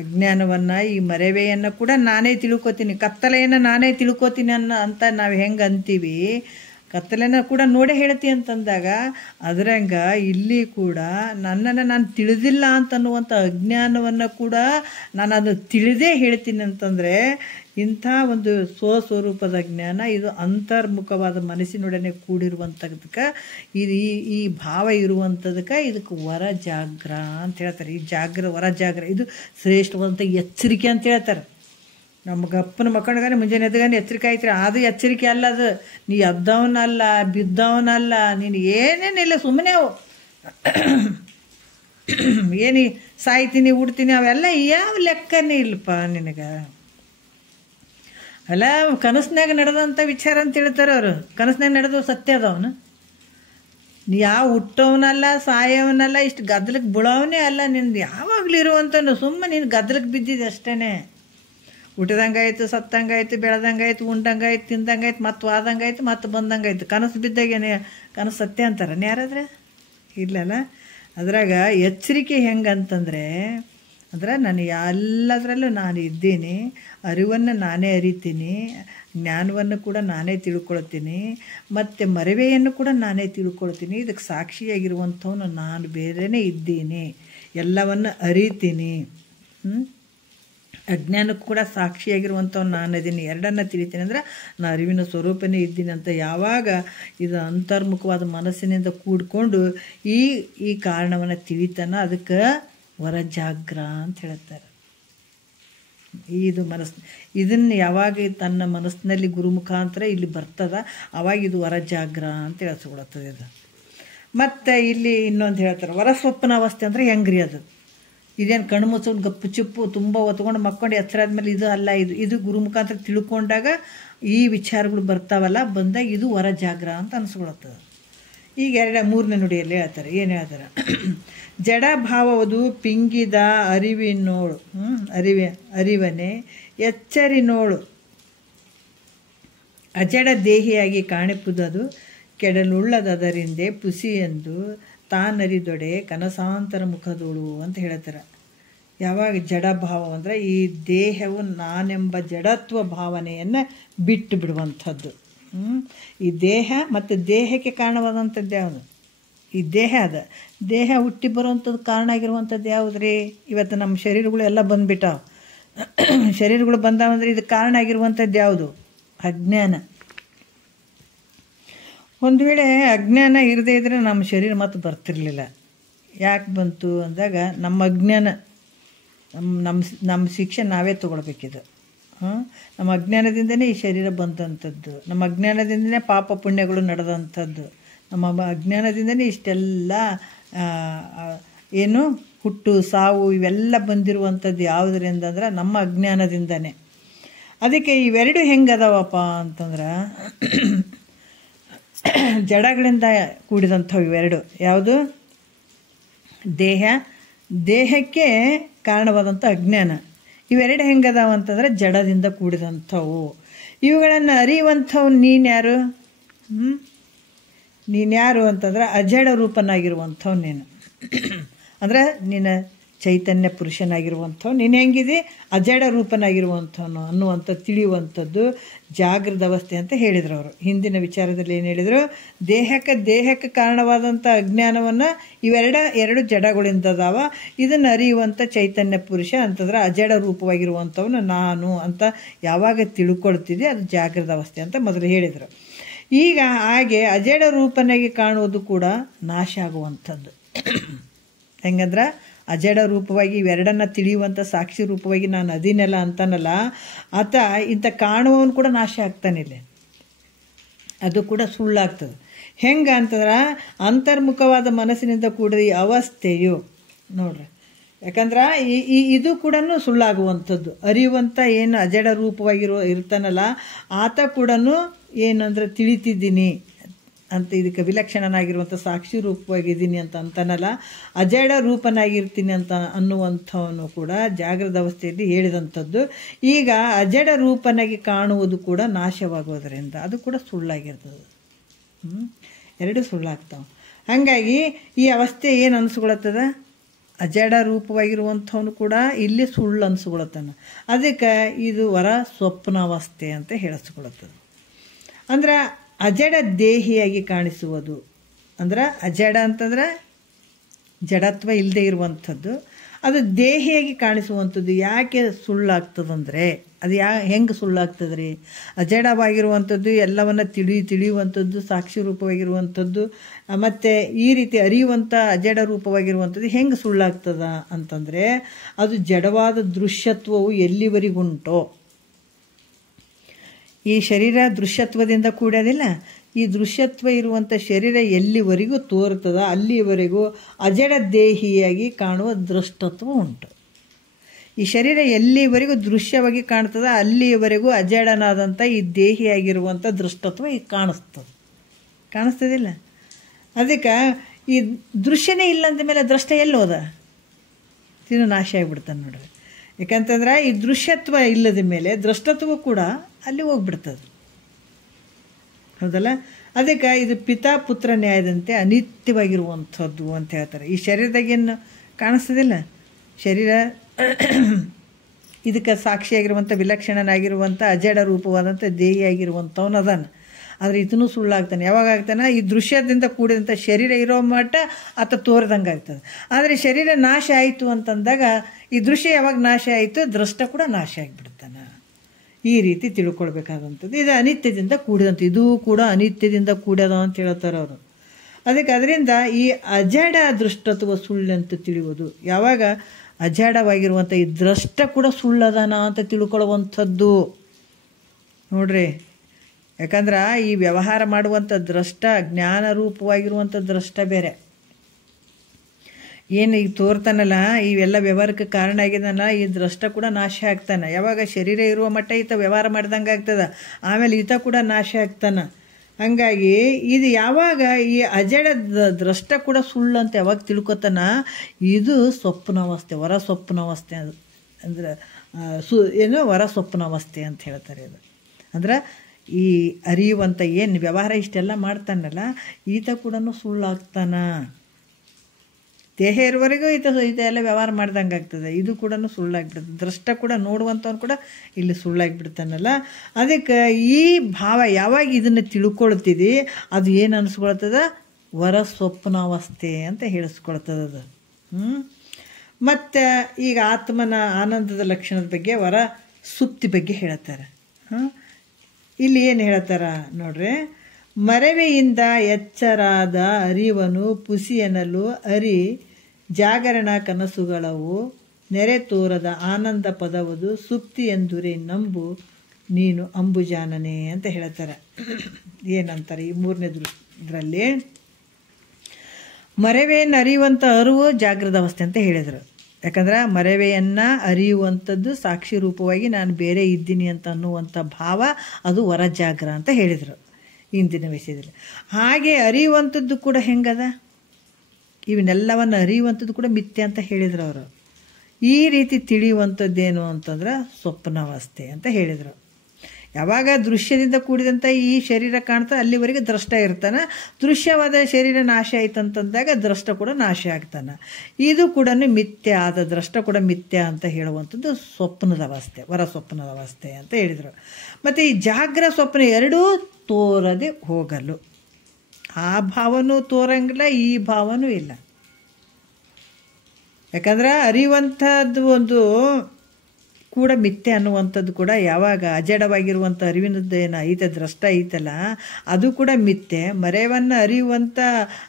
ಅಜ್ಞಾನವನ್ನು, ಈ ಮರೆವೆಯನ್ನು ಕೂಡ ನಾನೇ ತಿಳ್ಕೊತೀನಿ, ಕತ್ತಲೆಯನ್ನು ನಾನೇ ತಿಳ್ಕೊತೀನಿ ಅಂತ ನಾವು ಹೆಂಗೆ ಅಂತೀವಿ, ಕತ್ತಲೆನ ಕೂಡ ನೋಡೇ ಹೇಳ್ತಿ ಅಂತಂದಾಗ ಅದರಂಗ ಇಲ್ಲಿ ಕೂಡ ನನ್ನನ್ನು ನಾನು ತಿಳಿದಿಲ್ಲ ಅಂತನ್ನುವಂಥ ಅಜ್ಞಾನವನ್ನು ಕೂಡ ನಾನು ಅದು ತಿಳಿದೇ ಹೇಳ್ತೀನಿ ಅಂತಂದರೆ ಇಂಥ ಒಂದು ಸ್ವಸ್ವರೂಪದ ಜ್ಞಾನ, ಇದು ಅಂತರ್ಮುಖವಾದ ಮನಸ್ಸಿನೊಡನೆ ಕೂಡಿರುವಂಥದಕ್ಕೆ, ಇದು ಈ ಭಾವ ಇರುವಂಥದಕ್ಕೆ ಇದಕ್ಕೆ ವರಜಾಗ್ರ ಅಂತ ಹೇಳ್ತಾರೆ. ಈ ವರಜಾಗ್ರ ಇದು ಶ್ರೇಷ್ಠವಾದಂಥ ಎಚ್ಚರಿಕೆ ಅಂತ ಹೇಳ್ತಾರೆ. ನಮ್ಗೆ ಅಪ್ಪನ ಮಕ್ಕಳಿಗಾನೆ ಮುಂಜಾನೆ ಎದ್ದುಗಾನೆ ಎಚ್ಚರಿಕೆ ಆಯ್ತು. ಅದು ಎಚ್ಚರಿಕೆ ಅಲ್ಲ, ಅದು ನೀ ಎದ್ದವನಲ್ಲ, ಬಿದ್ದವನಲ್ಲ, ನೀನು ಏನೇನಿಲ್ಲ, ಸುಮ್ಮನೆ ಅವು ಏನಿ ಸಾಯ್ತೀನಿ ಉಡ್ತೀನಿ ಅವೆಲ್ಲ ಯಾವ ಲೆಕ್ಕನೇ ಇಲ್ಲಪ್ಪ ನಿನಗೆ. ಅಲ್ಲ ಕನಸ್ನಾಗ ನಡೆದಂಥ ವಿಚಾರ ಅಂತ ಹೇಳ್ತಾರೆ ಅವರು. ಕನಸ್ನಾಗ ನಡೆದು ಸತ್ಯ ಅದವನು, ನೀ ಯಾವ ಹುಟ್ಟವನಲ್ಲ, ಸಾಯವನಲ್ಲ, ಇಷ್ಟು ಗದ್ದಲಕ್ಕೆ ಬೀಳೋವನೇ ಅಲ್ಲ. ನಿಂದು ಯಾವಾಗಲೂ ಇರುವಂಥನು, ಸುಮ್ಮನೆ ನೀನು ಗದ್ದಲಕ್ಕೆ ಬಿದ್ದಿದೆ ಅಷ್ಟೇ. ಹುಟ್ಟಿದಂಗಾಯ್ತು, ಸತ್ತಂಗಾಯ್ತು, ಬೆಳೆದಂಗಾಯ್ತು, ಉಂಡಂಗಾಯ್ತು, ತಿಂದಂಗಾಯ್ತು, ಮತ್ತು ವಾದಂಗಾಯ್ತು, ಮತ್ತು ಬಂದಂಗಾಯ್ತು. ಕನಸು ಬಿದ್ದಾಗೇನೆ ಕನಸು ಸತ್ಯ ಅಂತಾರೆ ಯಾರಾದ್ರೆ ಇಲ್ಲಲ್ಲ. ಅದ್ರಾಗ ಎಚ್ಚರಿಕೆ ಹೆಂಗಂತಂದರೆ ನಾನು ಎಲ್ಲದರಲ್ಲೂ ನಾನು ಇದ್ದೀನಿ, ಅರಿವನ್ನು ನಾನೇ ಅರಿತೀನಿ, ಜ್ಞಾನವನ್ನು ಕೂಡ ನಾನೇ ತಿಳ್ಕೊಳ್ತೀನಿ, ಮತ್ತು ಮರೆವೆಯನ್ನು ಕೂಡ ನಾನೇ ತಿಳ್ಕೊಳ್ತೀನಿ. ಇದಕ್ಕೆ ಸಾಕ್ಷಿಯಾಗಿರುವಂಥವನು ನಾನು ಬೇರೆಯೇ ಇದ್ದೀನಿ, ಎಲ್ಲವನ್ನು ಅರಿತೀನಿ. ಅಜ್ಞಾನಕ್ಕೂ ಕೂಡ ಸಾಕ್ಷಿಯಾಗಿರುವಂಥವ್ನು ನಾನು ಇದೀನಿ, ಎರಡನ್ನ ತಿಳಿತೀನಿ ಅಂದ್ರೆ ನಾನು ಅರಿವಿನ ಸ್ವರೂಪನೇ ಇದ್ದೀನಿ ಅಂತ ಯಾವಾಗ ಇದು ಅಂತರ್ಮುಖವಾದ ಮನಸ್ಸಿನಿಂದ ಕೂಡಿಕೊಂಡು ಈ ಕಾರಣವನ್ನು ತಿಳಿತಾನ ಅದಕ್ಕೆ ವರಜಾಗ್ರ ಅಂತ ಹೇಳ್ತಾರೆ. ಇದು ಇದನ್ನು ಯಾವಾಗ ತನ್ನ ಮನಸ್ಸಿನಲ್ಲಿ ಗುರು ಮುಖಾಂತರ ಇಲ್ಲಿ ಬರ್ತದ ಅವಾಗ ಇದು ವರಜಾಗ್ರ ಅಂತ ಹೇಳಿಸ್ಕೊಳತ್ತದ. ಇದು ಮತ್ತು ಇಲ್ಲಿ ಇನ್ನೊಂದು ಹೇಳ್ತಾರೆ, ವರಸ್ವಪ್ನ ಅವಸ್ಥೆ ಅಂದರೆ ಹೆಂಗ್ರಿ ಅದು. ಇದೇನು ಕಣ್ಣು ಮುಚ್ಕೊಂಡು ಗಪ್ಪು ಚಿಪ್ಪು ತುಂಬ ಹೊತ್ಕೊಂಡು ಮಕ್ಕೊಂಡು ಎಚ್ಚರ ಆದಮೇಲೆ ಇದು ಅಲ್ಲ. ಇದು ಗುರು ಮುಖಾಂತರ ತಿಳ್ಕೊಂಡಾಗ ಈ ವಿಚಾರಗಳು ಬರ್ತಾವಲ್ಲ, ಬಂದಾಗ ಇದು ವರಜಾಗ್ರ ಅಂತ ಅನಿಸ್ಕೊಳತ್ತದ. ಈಗ ಮೂರನೇ ನುಡಿಯಲ್ಲಿ ಹೇಳ್ತಾರೆ, ಏನು ಹೇಳ್ತಾರೆ, ಜಡಭಾವವುದು ಪಿಂಗಿದ ಅರಿವಿನೋಳು, ಅರಿವನೆ ಎಚ್ಚರಿನೋಳು ಅಜಡ ದೇಹಿಯಾಗಿ ಕಾಣಿಪುದದು ಕೆಡಲುಳ್ಳದರಿಂದೆ ಪುಸಿಯೆಂದು ತಾನರಿದೊಡೆ ಕನಸಾಂತರ ಮುಖದೋಳು ಅಂತ ಹೇಳ್ತಾರೆ. ಯಾವಾಗ ಜಡಭಾವ ಅಂದರೆ ಈ ದೇಹವು ನಾನೆಂಬ ಜಡತ್ವ ಭಾವನೆಯನ್ನು ಬಿಟ್ಟು ಬಿಡುವಂಥದ್ದು. ಈ ದೇಹ ಮತ್ತು ದೇಹಕ್ಕೆ ಕಾರಣವಾದಂಥದ್ದು ಯಾವುದು? ಈ ದೇಹ ಅದ. ದೇಹ ಹುಟ್ಟಿ ಬರುವಂಥದ್ದು ಕಾರಣ ಆಗಿರುವಂಥದ್ದು ಯಾವುದ್ರಿ? ಇವತ್ತು ನಮ್ಮ ಶರೀರಗಳು ಎಲ್ಲ ಬಂದುಬಿಟ್ಟಾವ. ಶರೀರಗಳು ಬಂದಾವಂದ್ರೆ ಇದಕ್ಕೆ ಕಾರಣ ಆಗಿರುವಂಥದ್ದು ಯಾವುದು? ಅಜ್ಞಾನ. ಒಂದು ವೇಳೆ ಅಜ್ಞಾನ ಇರದೇ ಇದ್ದರೆ ನಮ್ಮ ಶರೀರ ಮತ್ತು ಬರ್ತಿರಲಿಲ್ಲ. ಯಾಕೆ ಬಂತು ಅಂದಾಗ ನಮ್ಮ ಅಜ್ಞಾನ, ನಮ್ಮ ಶಿಕ್ಷೆ ನಾವೇ ತೊಗೊಳ್ಬೇಕಿದು. ನಮ್ಮ ಅಜ್ಞಾನದಿಂದನೇ ಈ ಶರೀರ ಬಂದಂಥದ್ದು, ನಮ್ಮ ಅಜ್ಞಾನದಿಂದನೇ ಪಾಪ ಪುಣ್ಯಗಳು ನಡೆದಂಥದ್ದು, ನಮ್ಮ ಅಜ್ಞಾನದಿಂದನೇ ಇಷ್ಟೆಲ್ಲ ಏನು ಹುಟ್ಟು ಸಾವು ಇವೆಲ್ಲ ಬಂದಿರುವಂಥದ್ದು ಯಾವುದರಿಂದ ಅಂದ್ರೆ ನಮ್ಮ ಅಜ್ಞಾನದಿಂದನೇ. ಅದಕ್ಕೆ ಇವೆರಡು ಹೆಂಗದಾವಪ್ಪ ಅಂತಂದ್ರೆ ಜಡಗಳಿಂದ ಕೂಡಿದಂಥವು ಇವೆರಡು. ಯಾವುದು? ದೇಹಕ್ಕೆ ಕಾರಣವಾದಂಥ ಅಜ್ಞಾನ. ಇವೆರಡು ಹೆಂಗದಾವ ಅಂತಂದರೆ ಜಡದಿಂದ ಕೂಡಿದಂಥವು. ಇವುಗಳನ್ನು ಅರಿಯುವಂಥವು ನೀನು ಯಾರು? ನೀನ್ಯಾರು ಅಂತಂದ್ರೆ ಅಜಡ ರೂಪನಾಗಿರುವಂಥವ್ ನೀನು ಅಂದ್ರೆ ನೀನು ಚೈತನ್ಯ ಪುರುಷನಾಗಿರುವಂಥವ್ ನೀನು ಹೆಂಗಿದಿ ಅಜಡ ರೂಪನಾಗಿರುವಂಥವನು ಅನ್ನುವಂಥ ತಿಳಿಯುವಂಥದ್ದು ಜಾಗೃತ ಅವಸ್ಥೆ ಅಂತ ಹೇಳಿದ್ರು ಅವರು. ಹಿಂದಿನ ವಿಚಾರದಲ್ಲಿ ಏನು ಹೇಳಿದರು, ದೇಹಕ್ಕೆ ಕಾರಣವಾದಂಥ ಅಜ್ಞಾನವನ್ನು ಎರಡು ಜಡಗಳಿಂದದಾವ, ಇದನ್ನು ಅರಿಯುವಂಥ ಚೈತನ್ಯ ಪುರುಷ ಅಂತಂದ್ರೆ ಅಜಡ ರೂಪವಾಗಿರುವಂಥವನು ನಾನು ಅಂತ ಯಾವಾಗ ತಿಳ್ಕೊಳ್ತಿದೆ ಅದು ಜಾಗೃತ ಅವಸ್ಥೆ ಅಂತ ಮೊದಲು ಹೇಳಿದರು. ಈಗ ಹಾಗೆ ಅಜಡ ರೂಪನಾಗಿ ಕಾಣುವುದು ಕೂಡ ನಾಶ ಆಗುವಂಥದ್ದು. ಹೆಂಗಂದ್ರೆ ಅಜಡ ರೂಪವಾಗಿ ಇವೆರಡನ್ನ ತಿಳಿಯುವಂಥ ಸಾಕ್ಷಿ ರೂಪವಾಗಿ ನಾನು ಅದಿನಲ್ಲ ಅಂತಾನಲ್ಲ, ಆತ ಇಂಥ ಕಾಣುವವನು ಕೂಡ ನಾಶ ಆಗ್ತಾನಿಲ್ಲ, ಅದು ಕೂಡ ಸುಳ್ಳಾಗ್ತದೆ. ಹೆಂಗೆ ಅಂತಂದ್ರೆ ಅಂತರ್ಮುಖವಾದ ಮನಸ್ಸಿನಿಂದ ಕೂಡಿದ ಈ ಅವಸ್ಥೆಯು ನೋಡ್ರಿ, ಯಾಕಂದ್ರೆ ಇದು ಕೂಡ ಸುಳ್ಳಾಗುವಂಥದ್ದು. ಅರಿಯುವಂಥ ಏನು ಅಜಡ ಇರ್ತಾನಲ್ಲ ಆತ ಕೂಡ ಏನಂದ್ರೆ ತಿಳಿತಿದ್ದೀನಿ ಅಂತ, ಇದಕ್ಕೆ ವಿಲಕ್ಷಣನಾಗಿರುವಂಥ ಸಾಕ್ಷಿ ರೂಪವಾಗಿದ್ದೀನಿ ಅಂತ ಅಂತಾನಲ್ಲ, ಅಜಡ ರೂಪನಾಗಿರ್ತೀನಿ ಅಂತ ಅನ್ನುವಂಥವನು ಕೂಡ ಜಾಗೃತ ಅವಸ್ಥೆಯಲ್ಲಿ ಹೇಳಿದಂಥದ್ದು. ಈಗ ಅಜಡ ರೂಪನಾಗಿ ಕಾಣುವುದು ಕೂಡ ನಾಶವಾಗೋದರಿಂದ ಅದು ಕೂಡ ಸುಳ್ಳಾಗಿರ್ತದೆ. ಎರಡು ಸುಳ್ಳಾಗ್ತಾವೆ. ಹಾಗಾಗಿ ಈ ಅವಸ್ಥೆ ಏನು ಅನಿಸ್ಕೊಳತ್ತದ, ಅಜಡ ರೂಪವಾಗಿರುವಂಥವನು ಕೂಡ ಇಲ್ಲಿ ಸುಳ್ಳು ಅನಿಸ್ಕೊಳತ್ತಾನ. ಅದಕ್ಕೆ ಇದು ಸ್ವಪ್ನಾವಸ್ಥೆ ಅಂತ ಹೇಳಿಸ್ಕೊಳತ್ತದ. ಅಂದ್ರೆ ಅಜಡ ದೇಹಿಯಾಗಿ ಕಾಣಿಸುವುದು ಅಂದ್ರೆ ಅಜಡ ಅಂತಂದ್ರೆ ಜಡತ್ವ ಇಲ್ಲದೆ ಇರುವಂಥದ್ದು, ಅದು ದೇಹಿಯಾಗಿ ಕಾಣಿಸುವಂಥದ್ದು. ಯಾಕೆ ಸುಳ್ಳಾಗ್ತದಂದರೆ ಅದು ಹೆಂಗೆ ಸುಳ್ಳಾಗ್ತದೆ ರೀ? ಅಜಡವಾಗಿರುವಂಥದ್ದು ಎಲ್ಲವನ್ನ ತಿಳಿಯುವಂಥದ್ದು ಸಾಕ್ಷಿ ರೂಪವಾಗಿರುವಂಥದ್ದು ಮತ್ತು ಈ ರೀತಿ ಅರಿಯುವಂಥ ಅಜಡ ರೂಪವಾಗಿರುವಂಥದ್ದು ಹೆಂಗೆ ಸುಳ್ಳಾಗ್ತದ ಅಂತಂದರೆ, ಅದು ಜಡವಾದ ದೃಶ್ಯತ್ವವು ಎಲ್ಲಿವರೆಗುಂಟೋ, ಈ ಶರೀರ ದೃಶ್ಯತ್ವದಿಂದ ಕೂಡೋದಿಲ್ಲ, ಈ ದೃಶ್ಯತ್ವ ಇರುವಂಥ ಶರೀರ ಎಲ್ಲಿವರೆಗೂ ತೋರ್ತದ ಅಲ್ಲಿವರೆಗೂ ಅಜಡ ದೇಹಿಯಾಗಿ ಕಾಣುವ ದೃಷ್ಟತ್ವ ಉಂಟು. ಈ ಶರೀರ ಎಲ್ಲಿವರೆಗೂ ದೃಶ್ಯವಾಗಿ ಕಾಣ್ತದ ಅಲ್ಲಿವರೆಗೂ ಅಜಡನಾದಂಥ ಈ ದೇಹಿಯಾಗಿರುವಂಥ ದೃಷ್ಟತ್ವ ಈಗ ಕಾಣಿಸ್ತದಿಲ್ಲ. ಅದಕ್ಕೆ ಈ ದೃಶ್ಯನೇ ಇಲ್ಲ ಅಂದ ಮೇಲೆ ದೃಷ್ಟ ಎಲ್ಲೋದ ತಿನ್ನು ನಾಶ ಆಗಿಬಿಡ್ತಾನೆ ನೋಡ್ರಿ. ಯಾಕಂತಂದ್ರೆ ಈ ದೃಶ್ಯತ್ವ ಇಲ್ಲದ ಮೇಲೆ ದೃಷ್ಟತ್ವ ಕೂಡ ಅಲ್ಲಿ ಹೋಗ್ಬಿಡ್ತದೆ, ಹೌದಲ್ಲ? ಅದಕ್ಕೆ ಇದು ಪಿತಾ ಪುತ್ರ ನ್ಯಾಯದಂತೆ ಅನಿತ್ಯವಾಗಿರುವಂಥದ್ದು ಅಂತ ಹೇಳ್ತಾರೆ. ಈ ಶರೀರದಾಗೇನು ಕಾಣಿಸ್ತದಿಲ್ಲ, ಶರೀರ ಇದಕ್ಕೆ ಸಾಕ್ಷಿಯಾಗಿರುವಂಥ ವಿಲಕ್ಷಣನಾಗಿರುವಂಥ ಅಜಡ ರೂಪವಾದಂಥ ದೇಹಿಯಾಗಿರುವಂಥವನು ಅದಾನ. ಆದರೆ ಇದನ್ನು ಸುಳ್ಳಾಗ್ತಾನೆ. ಯಾವಾಗ ಆಗ್ತಾನೆ? ಈ ದೃಶ್ಯದಿಂದ ಕೂಡಿದಂಥ ಶರೀರ ಇರೋ ಮಟ್ಟ ಆತ ತೋರ್ದಂಗೆ ಆಗ್ತದೆ. ಆದರೆ ಶರೀರ ನಾಶ ಆಯಿತು ಅಂತಂದಾಗ ಈ ದೃಶ್ಯ ಯಾವಾಗ ನಾಶ ಆಯಿತು ದೃಷ್ಟ ಕೂಡ ನಾಶ ಆಗಿಬಿಡ್ತಾನೆ. ಈ ರೀತಿ ತಿಳ್ಕೊಳ್ಬೇಕಾದಂಥದ್ದು. ಇದು ಅನಿತ್ಯದಿಂದ ಕೂಡಿದಂಥ, ಇದು ಕೂಡ ಅನಿತ್ಯದಿಂದ ಕೂಡ್ಯದ ಅಂತ ಹೇಳ್ತಾರೆ ಅವರು. ಅದಕ್ಕೆ ಅದರಿಂದ ಈ ಅಜಡ ದೃಷ್ಟತ್ವ ಸುಳ್ಳು ಅಂತ ತಿಳಿಯೋದು. ಯಾವಾಗ ಅಜಡವಾಗಿರುವಂಥ ಈ ದ್ರಷ್ಟ ಕೂಡ ಸುಳ್ಳದಾನ ಅಂತ ತಿಳ್ಕೊಳ್ಳುವಂಥದ್ದು ನೋಡ್ರಿ. ಯಾಕಂದ್ರೆ ಈ ವ್ಯವಹಾರ ಮಾಡುವಂಥ ದ್ರಷ್ಟ ಜ್ಞಾನ ರೂಪವಾಗಿರುವಂಥ ದ್ರಷ್ಟ ಬೇರೆ. ಏನು ಈಗ ತೋರ್ತಾನಲ್ಲ ಇವೆಲ್ಲ ವ್ಯವಹಾರಕ್ಕೆ ಕಾರಣ ಆಗಿದಾನ, ಈ ದ್ರಷ್ಟ ಕೂಡ ನಾಶ ಆಗ್ತಾನೆ. ಯಾವಾಗ ಶರೀರ ಇರುವ ಮಟ್ಟ ಈತ ವ್ಯವಹಾರ ಮಾಡ್ದಂಗೆ ಆಗ್ತದೆ, ಆಮೇಲೆ ಈತ ಕೂಡ ನಾಶ ಆಗ್ತಾನೆ. ಹಂಗಾಗಿ ಇದು ಯಾವಾಗ ಈ ಅಜಡ ದ್ರಷ್ಟ ಕೂಡ ಸುಳ್ಳು ಅಂತ ಯಾವಾಗ ತಿಳ್ಕೊತಾನ, ಇದು ಸ್ವಪ್ನಾವಸ್ಥೆ, ಸ್ವಪ್ನಾವಸ್ಥೆ ಅಂದ್ರೆ ಸ್ವಪ್ನಾವಸ್ಥೆ ಅಂತ ಹೇಳ್ತಾರೆ. ಇದು ಅಂದ್ರೆ ಈ ಅರಿಯುವಂಥ ಏನು ವ್ಯವಹಾರ ಇಷ್ಟೆಲ್ಲ ಮಾಡ್ತಾನಲ್ಲ ಈತ ಕೂಡ ಸುಳ್ಳಾಗ್ತಾನ. ದೇಹ ಇರುವವರೆಗೂ ಇದೆಲ್ಲ ವ್ಯವಹಾರ ಮಾಡ್ದಂಗೆ ಆಗ್ತದೆ, ಇದು ಕೂಡ ಸುಳ್ಳಾಗಿಬಿಡ್ತದೆ. ದ್ರಷ್ಟ ಕೂಡ ನೋಡುವಂಥವ್ನು ಕೂಡ ಇಲ್ಲಿ ಸುಳ್ಳಾಗಿಬಿಡ್ತಾನಲ್ಲ. ಅದಕ್ಕೆ ಈ ಭಾವ ಯಾವಾಗ ಇದನ್ನು ತಿಳ್ಕೊಳ್ತಿದ್ದಿ ಅದು ಏನು ಅನಿಸ್ಕೊಳ್ತದ, ಸ್ವಪ್ನಾವಸ್ಥೆ ಅಂತ ಹೇಳಿಸ್ಕೊಳ್ತದದು. ಮತ್ತು ಈಗ ಆತ್ಮನ ಆನಂದದ ಲಕ್ಷಣದ ಬಗ್ಗೆ ಸುಪ್ತಿ ಬಗ್ಗೆ ಹೇಳ್ತಾರೆ. ಇಲ್ಲಿ ಏನು ಹೇಳ್ತಾರ ನೋಡ್ರಿ, ಮರವೆಯಿಂದ ಎಚ್ಚರಾದ ಅರಿವನು ಪುಸಿಯನಲು ಅರಿ ಜಾಗರಣ ಕನಸುಗಳವು ನೆರೆ ತೋರದ ಆನಂದ ಪದವದು ಸುಪ್ತಿ ಎಂದುರೆ ನಂಬು ನೀನು ಅಂಬುಜಾನನೆ ಅಂತ ಹೇಳ್ತಾರೆ. ಏನಂತಾರೆ ಈ ಮೂರನೇ ಇದರಲ್ಲಿ, ಮರವೆಯನ್ನು ಅರಿಯುವಂಥ ಅರಿವು ಜಾಗೃತ ಅವಸ್ಥೆ ಅಂತ ಹೇಳಿದರು. ಯಾಕಂದ್ರೆ ಮರವೆಯನ್ನು ಅರಿಯುವಂಥದ್ದು ಸಾಕ್ಷಿ ರೂಪವಾಗಿ ನಾನು ಬೇರೆ ಇದ್ದೀನಿ ಅಂತ ಅನ್ನುವಂಥ ಭಾವ ಅದು ಜಾಗ್ರ ಅಂತ ಹೇಳಿದರು ಇಂದಿನ ವಿಷಯದಲ್ಲಿ. ಹಾಗೆ ಅರಿಯುವಂಥದ್ದು ಕೂಡ ಹೆಂಗದ, ಇವನ್ನೆಲ್ಲವನ್ನು ಅರಿಯುವಂಥದ್ದು ಕೂಡ ಮಿಥ್ಯೆ ಅಂತ ಹೇಳಿದರು ಅವರು. ಈ ರೀತಿ ತಿಳಿಯುವಂಥದ್ದೇನು ಅಂತಂದ್ರೆ ಸ್ವಪ್ನಾವಸ್ಥೆ ಅಂತ ಹೇಳಿದರು. ಯಾವಾಗ ದೃಶ್ಯದಿಂದ ಕೂಡಿದಂಥ ಈ ಶರೀರ ಕಾಣ್ತಾ ಅಲ್ಲಿವರೆಗೆ ದ್ರಷ್ಟ ಇರ್ತಾನೆ. ದೃಶ್ಯವಾದ ಶರೀರ ನಾಶ ಆಯ್ತಂತಂದಾಗ ದ್ರಷ್ಟ ಕೂಡ ನಾಶ ಆಗ್ತಾನೆ. ಇದು ಕೂಡ ಮಿಥ್ಯ ಆದ ದ್ರಷ್ಟ ಕೂಡ ಮಿಥ್ಯ ಅಂತ ಹೇಳುವಂಥದ್ದು ಸ್ವಪ್ನದ ಅವಸ್ಥೆ, ವರ ಸ್ವಪ್ನದ ಅವಸ್ಥೆ ಅಂತ ಹೇಳಿದರು. ಮತ್ತು ಈ ಜಾಗ್ರ ಸ್ವಪ್ನ ಎರಡೂ ತೋರದೆ ಹೋಗಲು, ಆ ಭಾವನೂ ತೋರಂಗಿಲ್ಲ, ಈ ಭಾವನೂ ಇಲ್ಲ. ಯಾಕಂದ್ರೆ ಅರಿಯುವಂಥದ್ದು ಒಂದು ಕೂಡ ಮಿಥ್ಯೆ ಅನ್ನುವಂಥದ್ದು ಕೂಡ ಯಾವಾಗ ಅಜಡವಾಗಿರುವಂಥ ಅರಿವಿನದ್ದು ಏನು ಐತೆ ದ್ರಷ್ಟ ಐತಲ್ಲ ಅದು ಕೂಡ ಮಿಥ್ಯೆ. ಮರೆಯನ್ನು ಅರಿಯುವಂಥ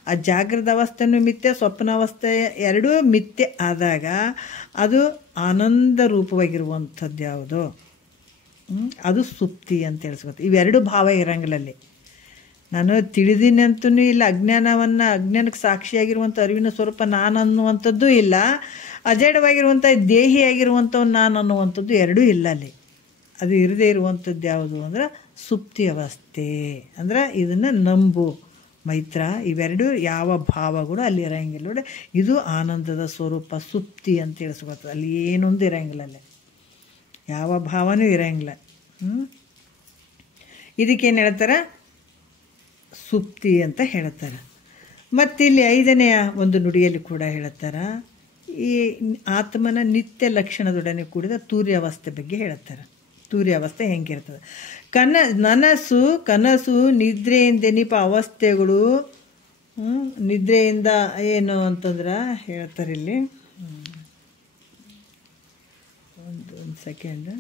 ಆ ಜಾಗೃತ ಅವಸ್ಥೆನೂ ಮಿಥ್ಯೆ, ಸ್ವಪ್ನಾವಸ್ಥೆ ಎರಡೂ ಮಿಥ್ಯೆ ಆದಾಗ ಅದು ಆನಂದ ರೂಪವಾಗಿರುವಂಥದ್ದು ಯಾವುದು ಅದು ಸುಪ್ತಿ ಅಂತ ಹೇಳಿಸ್ಕೊತ. ಇವೆರಡು ಭಾವ ಇರಂಗಿಲ್ಲ ಅಲ್ಲಿ. ನಾನು ತಿಳಿದೀನಿ ಅಂತೂ ಇಲ್ಲ, ಅಜ್ಞಾನಕ್ಕೆ ಸಾಕ್ಷಿಯಾಗಿರುವಂಥ ಅರಿವಿನ ಸ್ವರೂಪ ನಾನು ಅನ್ನುವಂಥದ್ದು ಇಲ್ಲ, ಅಜಡವಾಗಿರುವಂಥ ದೇಹಿಯಾಗಿರುವಂಥವು ನಾನು ಅನ್ನುವಂಥದ್ದು ಎರಡೂ ಇಲ್ಲ ಅಲ್ಲಿ. ಅದು ಇರದೇ ಇರುವಂಥದ್ದು ಯಾವುದು ಅಂದ್ರೆ ಸುಪ್ತಿ ಅವಸ್ಥೆ. ಅಂದ್ರೆ ಇದನ್ನು ನಂಬು ಮೈತ್ರ, ಇವೆರಡು ಯಾವ ಭಾವ ಕೂಡ ಅಲ್ಲಿ ಇರೋಂಗಿಲ್ಲ ನೋಡಿ. ಇದು ಆನಂದದ ಸ್ವರೂಪ ಸುಪ್ತಿ ಅಂತ ತಿಳಿಸ್ಕೊಳ್ತದೆ. ಅಲ್ಲಿ ಏನೊಂದು ಇರೋಂಗಿಲ್ಲ, ಅಲ್ಲಿ ಯಾವ ಭಾವನೂ ಇರೋಂಗಿಲ್ಲ. ಇದಕ್ಕೇನು ಹೇಳ್ತಾರೆ, ಸುಪ್ತಿ ಅಂತ ಹೇಳ್ತಾರೆ. ಮತ್ತಿಲ್ಲಿ 5ನೆಯ ಒಂದು ನುಡಿಯಲ್ಲಿ ಕೂಡ ಹೇಳ್ತಾರೆ, ಈ ಆತ್ಮನ ನಿತ್ಯ ಲಕ್ಷಣದೊಡನೆ ಕೂಡಿದ ತೂರ್ಯಾವಸ್ಥೆ ಬಗ್ಗೆ ಹೇಳ್ತಾರೆ. ತೂರ್ಯಾವಸ್ಥೆ ಹೆಂಗಿರ್ತದೆ, ಕನಸು ನಿದ್ರೆಯಿಂದೆನಿಪ ಅವಸ್ಥೆಗಳು. ನಿದ್ರೆಯಿಂದ ಏನು ಅಂತಂದ್ರೆ ಹೇಳ್ತಾರೆ ಇಲ್ಲಿ, ಒಂದು ಸೆಕೆಂಡ್.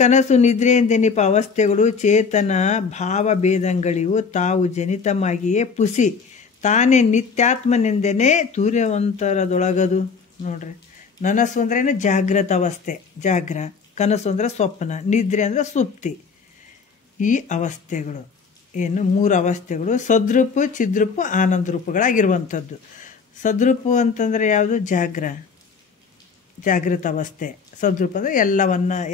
ಕನಸು ನಿದ್ರೆಯಿಂದೆನಿಪ ಅವಸ್ಥೆಗಳು ಚೇತನ ಭಾವಭೇದಂಗಳಿವು ತಾವು ಜನಿತಮಾಗಿಯೇ ಪುಸಿ ತಾನೇ ನಿತ್ಯಾತ್ಮನೆಂದೇನೆ ತೂರ್ಯವಂತರದೊಳಗದು. ನೋಡ್ರಿ, ನನಸು ಅಂದ್ರೇನು ಜಾಗೃತ ಅವಸ್ಥೆ, ಕನಸು ಅಂದ್ರೆ ಸ್ವಪ್ನ, ನಿದ್ರೆ ಅಂದ್ರೆ ಸುಪ್ತಿ. ಈ ಅವಸ್ಥೆಗಳು ಏನು 3 ಅವಸ್ಥೆಗಳು ಸದ್ರೂಪು, ಚಿದ್ರೂಪು, ಆನಂದ ರೂಪಗಳಾಗಿರುವಂಥದ್ದು. ಸದ್ರೂಪು ಅಂತಂದರೆ ಯಾವುದು, ಜಾಗೃತ ಅವಸ್ಥೆ. ಸದ್ರೂಪ ಅಂದರೆ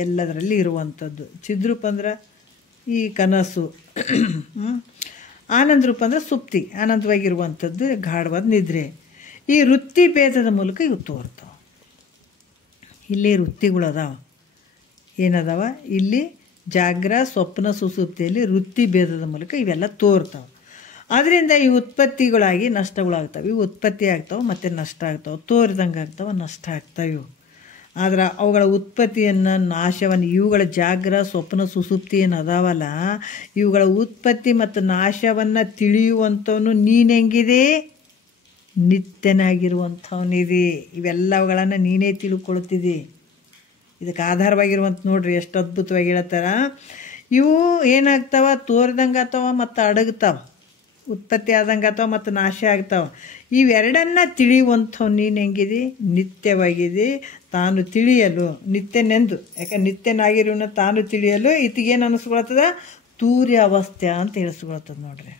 ಎಲ್ಲದರಲ್ಲಿ ಇರುವಂಥದ್ದು. ಚಿದ್ರೂಪ ಅಂದ್ರೆ ಈ ಕನಸು. ಆನಂದ ರೂಪ ಅಂದರೆ ಸುಪ್ತಿ, ಆನಂದವಾಗಿರುವಂಥದ್ದು, ಗಾಢವಾದ ನಿದ್ರೆ. ಈ ವೃತ್ತಿ ಭೇದದ ಮೂಲಕ ಇವು ತೋರ್ತಾವೆ. ಇಲ್ಲಿ ವೃತ್ತಿಗಳು ಅದಾವ, ಏನದಾವ ಇಲ್ಲಿ ಜಾಗ್ರ ಸ್ವಪ್ನ ಸುಸುಪ್ತಿಯಲ್ಲಿ ವೃತ್ತಿ ಭೇದದ ಮೂಲಕ ಇವೆಲ್ಲ ತೋರ್ತಾವೆ. ಅದರಿಂದ ಈ ಉತ್ಪತ್ತಿಗಳಾಗಿ ನಷ್ಟಗಳಾಗ್ತವೆ. ಇವು ಉತ್ಪತ್ತಿ ಆಗ್ತಾವೆ ಮತ್ತು ನಷ್ಟ ಆಗ್ತಾವೆ, ತೋರಿದಂಗೆ ಆಗ್ತಾವೆ, ನಷ್ಟ ಆಗ್ತಾವೆ ಇವು. ಆದ್ರೆ ಅವುಗಳ ಉತ್ಪತ್ತಿಯನ್ನು, ನಾಶವನ್ನು, ಇವುಗಳ ಜಾಗ್ರ ಸ್ವಪ್ನ ಸುಸುಪ್ತಿ ಏನು ಅದಾವಲ್ಲ, ಇವುಗಳ ಉತ್ಪತ್ತಿ ಮತ್ತು ನಾಶವನ್ನು ತಿಳಿಯುವಂಥವನು ನೀನು ಹೆಂಗಿದೆ, ನಿತ್ಯನಾಗಿರುವಂಥವನಿದೆ. ಇವೆಲ್ಲವುಗಳನ್ನು ನೀನೇ ತಿಳ್ಕೊಳ್ತಿದ್ದಿ. ಇದಕ್ಕೆ ಆಧಾರವಾಗಿರುವಂಥ ನೋಡ್ರಿ ಎಷ್ಟು ಅದ್ಭುತವಾಗಿ ಹೇಳ್ತಾರ. ಇವು ಏನಾಗ್ತಾವ, ತೋರಿದಂಗೆ ಆಗ್ತಾವ ಮತ್ತು ಅಡಗ್ತಾವ, ಉತ್ಪತ್ತಿ ಆದಂಗೆ ಆಗ್ತಾವ ಮತ್ತು ನಾಶ ಆಗ್ತಾವ. ಇವೆರಡನ್ನ ತಿಳಿಯುವಂಥವು ನೀನು ಹೆಂಗಿದೆ, ನಿತ್ಯವಾಗಿದೆ. ತಾನು ತಿಳಿಯಲು ನಿತ್ಯನೆಂದು, ಯಾಕೆ ನಿತ್ಯನಾಗಿರುವನ ತಾನು ತಿಳಿಯಲು ಇತಿಗೇನು ಅನ್ನಿಸ್ಕೊಳ್ತದ, ತೂರ್ಯ ಅವಸ್ಥೆ ಅಂತ ಹೇಳಿಸ್ಕೊಳ್ತದೆ ನೋಡ್ರಿ.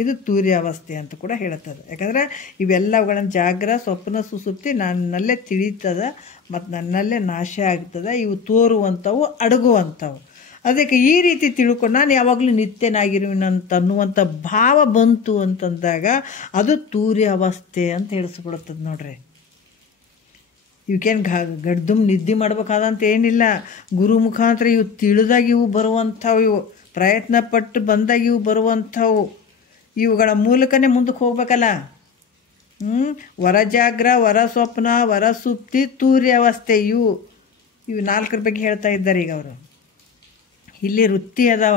ಇದು ತೂರ್ಯ ಅವಸ್ಥೆ ಅಂತ ಕೂಡ ಹೇಳ್ತದೆ. ಯಾಕಂದ್ರೆ ಇವೆಲ್ಲವುಗಳನ್ನು ಜಾಗ್ರ ಸ್ವಪ್ನ ಸುಸುಪ್ತಿ ನನ್ನಲ್ಲೇ ತಿಳಿತದ ಮತ್ತು ನನ್ನಲ್ಲೇ ನಾಶ ಆಗ್ತದೆ. ಇವು ತೋರುವಂಥವು, ಅಡಗುವಂಥವು. ಅದಕ್ಕೆ ಈ ರೀತಿ ತಿಳ್ಕೊಂಡು ನಾನು ಯಾವಾಗಲೂ ನಿತ್ಯನಾಗಿರುವನಂತ ಅನ್ನುವಂಥ ಭಾವ ಬಂತು ಅಂತಂದಾಗ ಅದು ತೂರ್ಯ ಅವಸ್ಥೆ ಅಂತ ಹೇಳಿಸ್ಕೊಡುತ್ತದೆ ನೋಡ್ರಿ. ಇವಕ್ಕೇನು ಗಡ್ದುಮ್ ನಿದ್ದೆ ಮಾಡ್ಬೇಕಾದಂತ ಏನಿಲ್ಲ. ಗುರು ಮುಖಾಂತರ ಇವು ತಿಳಿದಾಗ ಇವು ಬರುವಂಥವು, ಇವು ಪ್ರಯತ್ನ ಪಟ್ಟು ಬಂದಾಗ ಇವು ಬರುವಂಥವು. ಇವುಗಳ ಮೂಲಕನೇ ಮುಂದಕ್ಕೆ ಹೋಗ್ಬೇಕಲ್ಲ. ವರಜಾಗ್ರ, ವರ ಸ್ವಪ್ನ, ವರ ಸುಪ್ತಿ, ತೂರ್ಯ ಅವಸ್ಥೆ, ಇವು 4 ಬಗ್ಗೆ ಹೇಳ್ತಾ ಇದ್ದಾರೆ ಈಗ ಅವರು. ಇಲ್ಲಿ ವೃತ್ತಿ ಅದಾವ,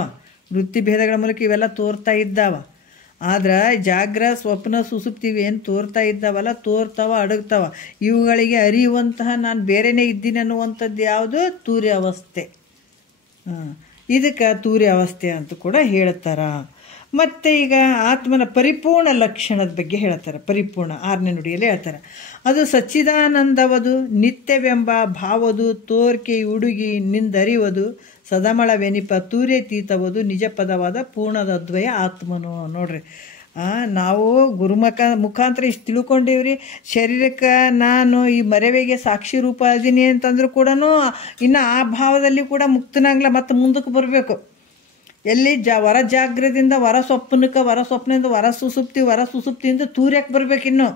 ವೃತ್ತಿ ಭೇದಗಳ ಮೂಲಕ ಇವೆಲ್ಲ ತೋರ್ತಾ ಇದ್ದಾವ. ಆದ್ರೆ ಜಾಗ್ರ ಸ್ವಪ್ನ ಸುಸುಪ್ತಿ ಏನು ತೋರ್ತಾ ಇದ್ದಾವಲ್ಲ, ತೋರ್ತಾವ, ಅಡಗ್ತಾವ. ಇವುಗಳಿಗೆ ಅರಿಯುವಂತಹ ನಾನು ಬೇರೆನೇ ಇದ್ದೀನಿ ಅನ್ನುವಂಥದ್ದು ಯಾವುದು, ತೂರ್ಯ ಅವಸ್ಥೆ. ಇದಕ್ಕೆ ತೂರ್ಯ ಅವಸ್ಥೆ ಅಂತ ಕೂಡ ಹೇಳ್ತಾರ. ಮತ್ತು ಈಗ ಆತ್ಮನ ಪರಿಪೂರ್ಣ ಲಕ್ಷಣದ ಬಗ್ಗೆ ಹೇಳ್ತಾರೆ. ಪರಿಪೂರ್ಣ 6ನೇ ನುಡಿಯಲ್ಲಿ ಹೇಳ್ತಾರೆ. ಅದು ಸಚ್ಚಿದಾನಂದವದು, ನಿತ್ಯವೆಂಬ ಭಾವದು, ತೋರ್ಕೆ ಹುಡುಗಿ ನಿಂದರಿವದು, ಸದಮಳವೆನಿಪ ತೂರ್ಯತೀತವದು, ನಿಜ ಪದವಾದ ಪೂರ್ಣದದ್ವಯ ಆತ್ಮನು. ನೋಡ್ರಿ, ನಾವು ಮುಖಾಂತರ ಇಷ್ಟು ತಿಳ್ಕೊಂಡೀವ್ರಿ. ಶರೀರಕ್ಕೆ ನಾನು ಈ ಮರೆವೆಗೆ ಸಾಕ್ಷಿ ರೂಪ ಅದೀನಿ ಅಂತಂದ್ರೂ ಕೂಡ ಇನ್ನು ಆ ಭಾವದಲ್ಲಿ ಕೂಡ ಮುಕ್ತನಾಗ್ಲ ಮತ್ತೆ ಮುಂದಕ್ಕೆ ಬರಬೇಕು. ಎಲ್ಲಿ ವರ ಜಾಗ್ರದಿಂದ ವರ ಸ್ವಪ್ನಕ್ಕೆ, ವರ ಸ್ವಪ್ನದಿಂದ ವರ ಸುಸುಪ್ತಿ, ವರ ಸುಸುಪ್ತಿಯಿಂದ ತೂರ್ಯಕ್ಕೆ ಬರ್ಬೇಕಿನ್ನು.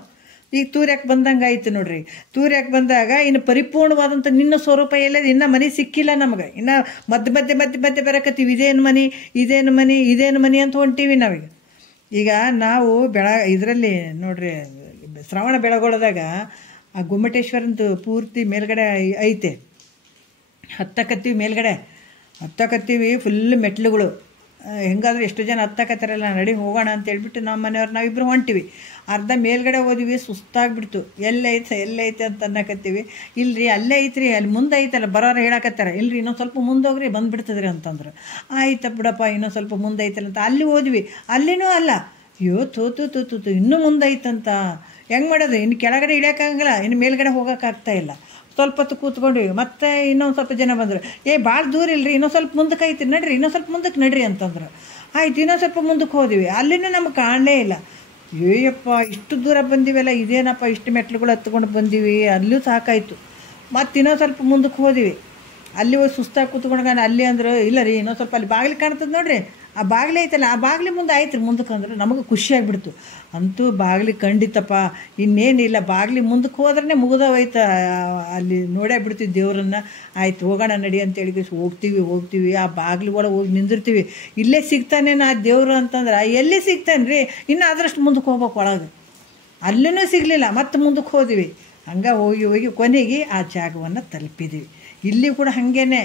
ಈಗ ತೂರ್ಯಾಕೆ ಬಂದಂಗೆ ಆಯ್ತು ನೋಡ್ರಿ. ತೂರ್ಯಾಕೆ ಬಂದಾಗ ಇನ್ನು ಪರಿಪೂರ್ಣವಾದಂಥ ನಿನ್ನ ಸ್ವರೂಪ ಎಲ್ಲ ಇನ್ನೂ ಮನೆ ಸಿಕ್ಕಿಲ್ಲ ನಮಗೆ. ಇನ್ನು ಮಧ್ಯೆ ಮಧ್ಯೆ ಮಧ್ಯೆ ಮಧ್ಯೆ ಬರಕತ್ತೀವಿ, ಇದೇನು ಮನೆ ಇದೇನು ಮನೆ ಇದೇನು ಮನೆ ಅಂತ ಹೊಂಟೀವಿ ನಾವೀಗ. ಈಗ ನಾವು ಇದರಲ್ಲಿ ನೋಡ್ರಿ ಶ್ರಾವಣ ಬೆಳಗೊಳದಾಗ ಆ ಗೊಮ್ಮಟೇಶ್ವರಂದು ಪೂರ್ತಿ ಮೇಲ್ಗಡೆ ಐತೆ. ಹತ್ತಕತ್ತೀವಿ, ಮೇಲ್ಗಡೆ ಹತ್ತಕತ್ತೀವಿ, ಫುಲ್ ಮೆಟ್ಲುಗಳು. ಹೆಂಗಾದ್ರೂ ಎಷ್ಟು ಜನ ಹತ್ತಕತ್ತಾರಲ್ಲ, ನಡಿ ಹೋಗೋಣ ಅಂತ ಹೇಳ್ಬಿಟ್ಟು ನಮ್ಮ ಮನೆಯವ್ರು ನಾವಿಬ್ಬರು ಹೊಂಟಿವಿ. ಅರ್ಧ ಮೇಲ್ಗಡೆ ಹೋದಿವಿ, ಸುಸ್ತಾಗ್ಬಿಡ್ತು. ಎಲ್ಲೈತೆ ಅಂತ ಅನ್ನಕತ್ತೀವಿ. ಇಲ್ರಿ ಅಲ್ಲೇ ಐತ್ರಿ, ಅಲ್ಲಿ ಮುಂದೆ ಐತಲ್ಲ, ಬರೋರು ಹೇಳಕತ್ತಾರ, ಇಲ್ರಿ ಇನ್ನೊಂದು ಸ್ವಲ್ಪ ಮುಂದೆ ಹೋಗ್ರಿ ಬಂದುಬಿಡ್ತದ್ರಿ ಅಂತಂದ್ರು. ಆಯ್ತು ಬಿಡಪ್ಪ ಇನ್ನೊಂದು ಸ್ವಲ್ಪ ಮುಂದೆ ಐತಲ್ಲ ಅಂತ ಅಲ್ಲಿ ಹೋದ್ವಿ. ಅಲ್ಲಿನೂ ಅಲ್ಲ, ಅಯ್ಯೋ ತೂತು ಇನ್ನೂ ಮುಂದೆ ಐತಂತ. ಹೆಂಗೆ ಮಾಡೋದು, ಇನ್ನು ಕೆಳಗಡೆ ಇಳಿಯೋಕ್ಕಾಗಲ್ಲ, ಇನ್ನು ಮೇಲ್ಗಡೆ ಹೋಗೋಕ್ಕಾಗ್ತಾಯಿಲ್ಲ. ಸ್ವಲ್ಪ ಹೊತ್ತು ಕೂತ್ಕೊಂಡಿವಿ. ಮತ್ತೆ ಇನ್ನೊಂದು ಸ್ವಲ್ಪ ಜನ ಬಂದರು, ಭಾಳ ದೂರ ಇಲ್ಲರಿ, ಇನ್ನೊಂದು ಸ್ವಲ್ಪ ಮುಂದಕ್ಕೆ ಐತಿ ನಡ್ರಿ, ಇನ್ನೊಂದು ಸ್ವಲ್ಪ ಮುಂದಕ್ಕೆ ನಡ್ರಿ ಅಂತಂದ್ರು. ಆಯ್ತು ಇನ್ನೊಂದು ಸ್ವಲ್ಪ ಮುಂದಕ್ಕೆ ಹೋದಿವಿ. ಅಲ್ಲಿನೂ ನಮಗೆ ಕಾಣಲೇ ಇಲ್ಲ. ಅಯ್ಯಪ್ಪ ಇಷ್ಟು ದೂರ ಬಂದಿವಲ್ಲ, ಇದೇನಪ್ಪ ಇಷ್ಟು ಮೆಟ್ಲುಗಳು ಹತ್ಕೊಂಡು ಬಂದೀವಿ, ಅಲ್ಲೂ ಸಾಕಾಯಿತು. ಮತ್ತು ಇನ್ನೊಂದು ಸ್ವಲ್ಪ ಮುಂದಕ್ಕೆ ಹೋದಿವಿ. ಅಲ್ಲಿ ಹೋಗಿ ಸುಸ್ತಾಗಿ ಕೂತ್ಕೊಂಡ್ಗಾನ ಅಲ್ಲಿ ಅಂದರು, ಇಲ್ಲ ರೀ ಇನ್ನೊಂದು ಸ್ವಲ್ಪ ಅಲ್ಲಿ ಬಾಗಿಲು ಕಾಣ್ತದೆ ನೋಡ್ರಿ, ಆ ಬಾಗಿಲು ಐತಲ್ಲ ಆ ಬಾಗಿಲು ಮುಂದೆ ಆಯ್ತು ರೀ ಮುಂದಕ್ಕೆ ಅಂದ್ರೆ ನಮಗೆ ಖುಷಿಯಾಗಿಬಿಡ್ತು. ಅಂತೂ ಬಾಗಿಲು ಖಂಡಿತಪ್ಪ ಇನ್ನೇನಿಲ್ಲ, ಬಾಗಿಲು ಮುಂದಕ್ಕೆ ಹೋದ್ರೆ ಮುಗಿದೋಯ್ತು, ಅಲ್ಲಿ ನೋಡೇ ಬಿಡ್ತೀವಿ ದೇವ್ರನ್ನ. ಆಯ್ತು ಹೋಗೋಣ ನಡಿ ಅಂತೇಳಿ ಹೋಗ್ತೀವಿ. ಆ ಬಾಗಿಲು ಒಳಗೆ ಹೋಗಿ ನಿಂದಿರ್ತೀವಿ. ಇಲ್ಲೇ ಸಿಗ್ತಾನೆ ನಾ ದೇವರು ಅಂತಂದ್ರೆ ಎಲ್ಲಿ ಸಿಗ್ತಾನೆ ರೀ, ಇನ್ನು ಅದರಷ್ಟು ಮುಂದಕ್ಕೆ ಹೋಗ್ಬೇಕು ಒಳಗೆ. ಅಲ್ಲೂ ಸಿಗಲಿಲ್ಲ, ಮತ್ತೆ ಮುಂದಕ್ಕೆ ಹೋದಿವಿ. ಹಂಗೆ ಹೋಗಿ ಕೊನೆಗೆ ಆ ಜಾಗವನ್ನು ತಲುಪಿದ್ದೀವಿ. ಇಲ್ಲಿ ಕೂಡ ಹಾಗೇನೆ,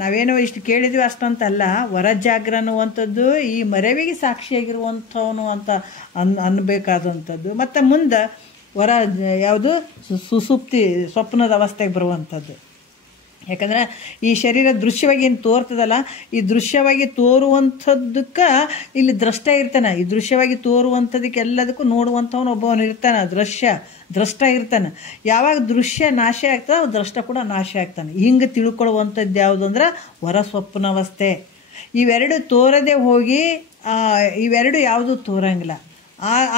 ನಾವೇನೋ ಇಷ್ಟು ಕೇಳಿದ್ವಿ ಅಷ್ಟಂತಲ್ಲ, ವರಜಾಗ್ರ ಅನ್ನುವಂಥದ್ದು ಈ ಮರೆವಿಗೆ ಸಾಕ್ಷಿಯಾಗಿರುವಂಥವನು ಅಂತ ಅನ್ನಬೇಕಾದಂಥದ್ದು. ಮತ್ತು ಮುಂದೆ ಯಾವುದು ಸುಸುಪ್ತಿ ಸ್ವಪ್ನದ ಅವಸ್ಥೆಗೆ ಬರುವಂಥದ್ದು. ಯಾಕಂದ್ರೆ ಈ ಶರೀರ ದೃಶ್ಯವಾಗಿ ಏನು ತೋರ್ತದಲ್ಲ, ಈ ದೃಶ್ಯವಾಗಿ ತೋರುವಂಥದ್ದಕ್ಕೆ ಇಲ್ಲಿ ದ್ರಷ್ಟ ಇರ್ತಾನೆ. ಈ ದೃಶ್ಯವಾಗಿ ತೋರುವಂಥದಕ್ಕೆ ಎಲ್ಲದಕ್ಕೂ ನೋಡುವಂಥವನು ಒಬ್ಬವನು ಇರ್ತಾನೆ, ದ್ರಷ್ಟ ಇರ್ತಾನೆ. ಯಾವಾಗ ದೃಶ್ಯ ನಾಶ ಆಗ್ತದೆ ಅವು ದ್ರಷ್ಟ ಕೂಡ ನಾಶ ಆಗ್ತಾನೆ. ಹಿಂಗೆ ತಿಳ್ಕೊಳ್ಳುವಂಥದ್ದು ಯಾವುದು ಅಂದ್ರೆ ಹೊರ ಸ್ವಪ್ನಾವಸ್ಥೆ. ಇವೆರಡು ತೋರದೆ ಹೋಗಿ ಇವೆರಡು ಯಾವುದೂ ತೋರಂಗಿಲ್ಲ.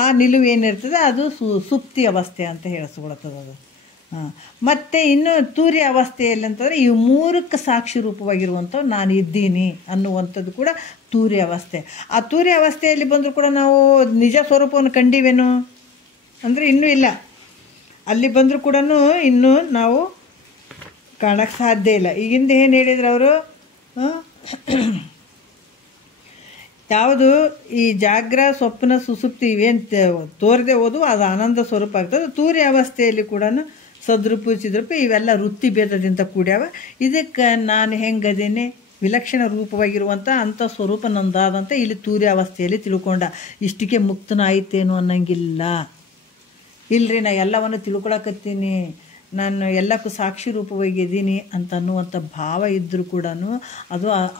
ಆ ನಿಲುವು ಏನಿರ್ತದೆ ಅದು ಸುಪ್ತಿ ಅವಸ್ಥೆ ಅಂತ ಹೇಳಿಸ್ಕೊಳ್ತದೆ ಅದು. ಮತ್ತು ಇನ್ನು ತೂರ್ಯ ಅವಸ್ಥೆಯಲ್ಲಿ ಅಂತಂದರೆ ಈ ಮೂರಕ್ಕೆ ಸಾಕ್ಷಿ ರೂಪವಾಗಿರುವಂಥವು ನಾನು ಇದ್ದೀನಿ ಅನ್ನುವಂಥದ್ದು ಕೂಡ ತೂರ್ಯ ಅವಸ್ಥೆ. ಆ ತೂರ್ಯ ಅವಸ್ಥೆಯಲ್ಲಿ ಬಂದರೂ ಕೂಡ ನಾವು ನಿಜ ಸ್ವರೂಪವನ್ನು ಕಂಡಿವೇನು ಅಂದರೆ ಇನ್ನೂ ಇಲ್ಲ. ಅಲ್ಲಿ ಬಂದರೂ ಕೂಡ ಇನ್ನೂ ನಾವು ಕಾಣಕ್ಕೆ ಸಾಧ್ಯ ಇಲ್ಲ. ಈಗಿಂದ ಏನು ಹೇಳಿದ್ರು ಅವರು, ಯಾವುದು ಈ ಜಾಗ್ರ ಸ್ವಪ್ನ ಸುಸುಪ್ತಿ ಇವೇನು ತೋರದೆ ಹೋದು ಅದು ಆನಂದ ಸ್ವರೂಪ ಆಗ್ತದೆ. ತೂರ್ಯ ಅವಸ್ಥೆಯಲ್ಲಿ ಕೂಡ ಸದ್ರೂಪು ಚಿದ್ರೂಪು ಇವೆಲ್ಲ ವೃತ್ತಿ ಭೇದದಿಂದ ಕೂಡ್ಯಾವ. ಇದಕ್ಕೆ ನಾನು ಹೆಂಗದೇನೆ ವಿಲಕ್ಷಣ ರೂಪವಾಗಿರುವಂಥ ಅಂಥ ಸ್ವರೂಪ ನಂದಾದಂಥ ಇಲ್ಲಿ ತೂರ್ಯ ಅವಸ್ಥೆಯಲ್ಲಿ ತಿಳ್ಕೊಂಡ. ಇಷ್ಟಕ್ಕೆ ಮುಕ್ತನಾಯಿತೇನು ಅನ್ನಂಗಿಲ್ಲ. ಇಲ್ಲರಿ ನಾ ಎಲ್ಲವನ್ನು ತಿಳ್ಕೊಳಕತ್ತೀನಿ, ನಾನು ಎಲ್ಲಕ್ಕೂ ಸಾಕ್ಷಿ ರೂಪವಾಗಿದ್ದೀನಿ ಅಂತ ಅನ್ನುವಂಥ ಭಾವ ಇದ್ದರೂ ಕೂಡ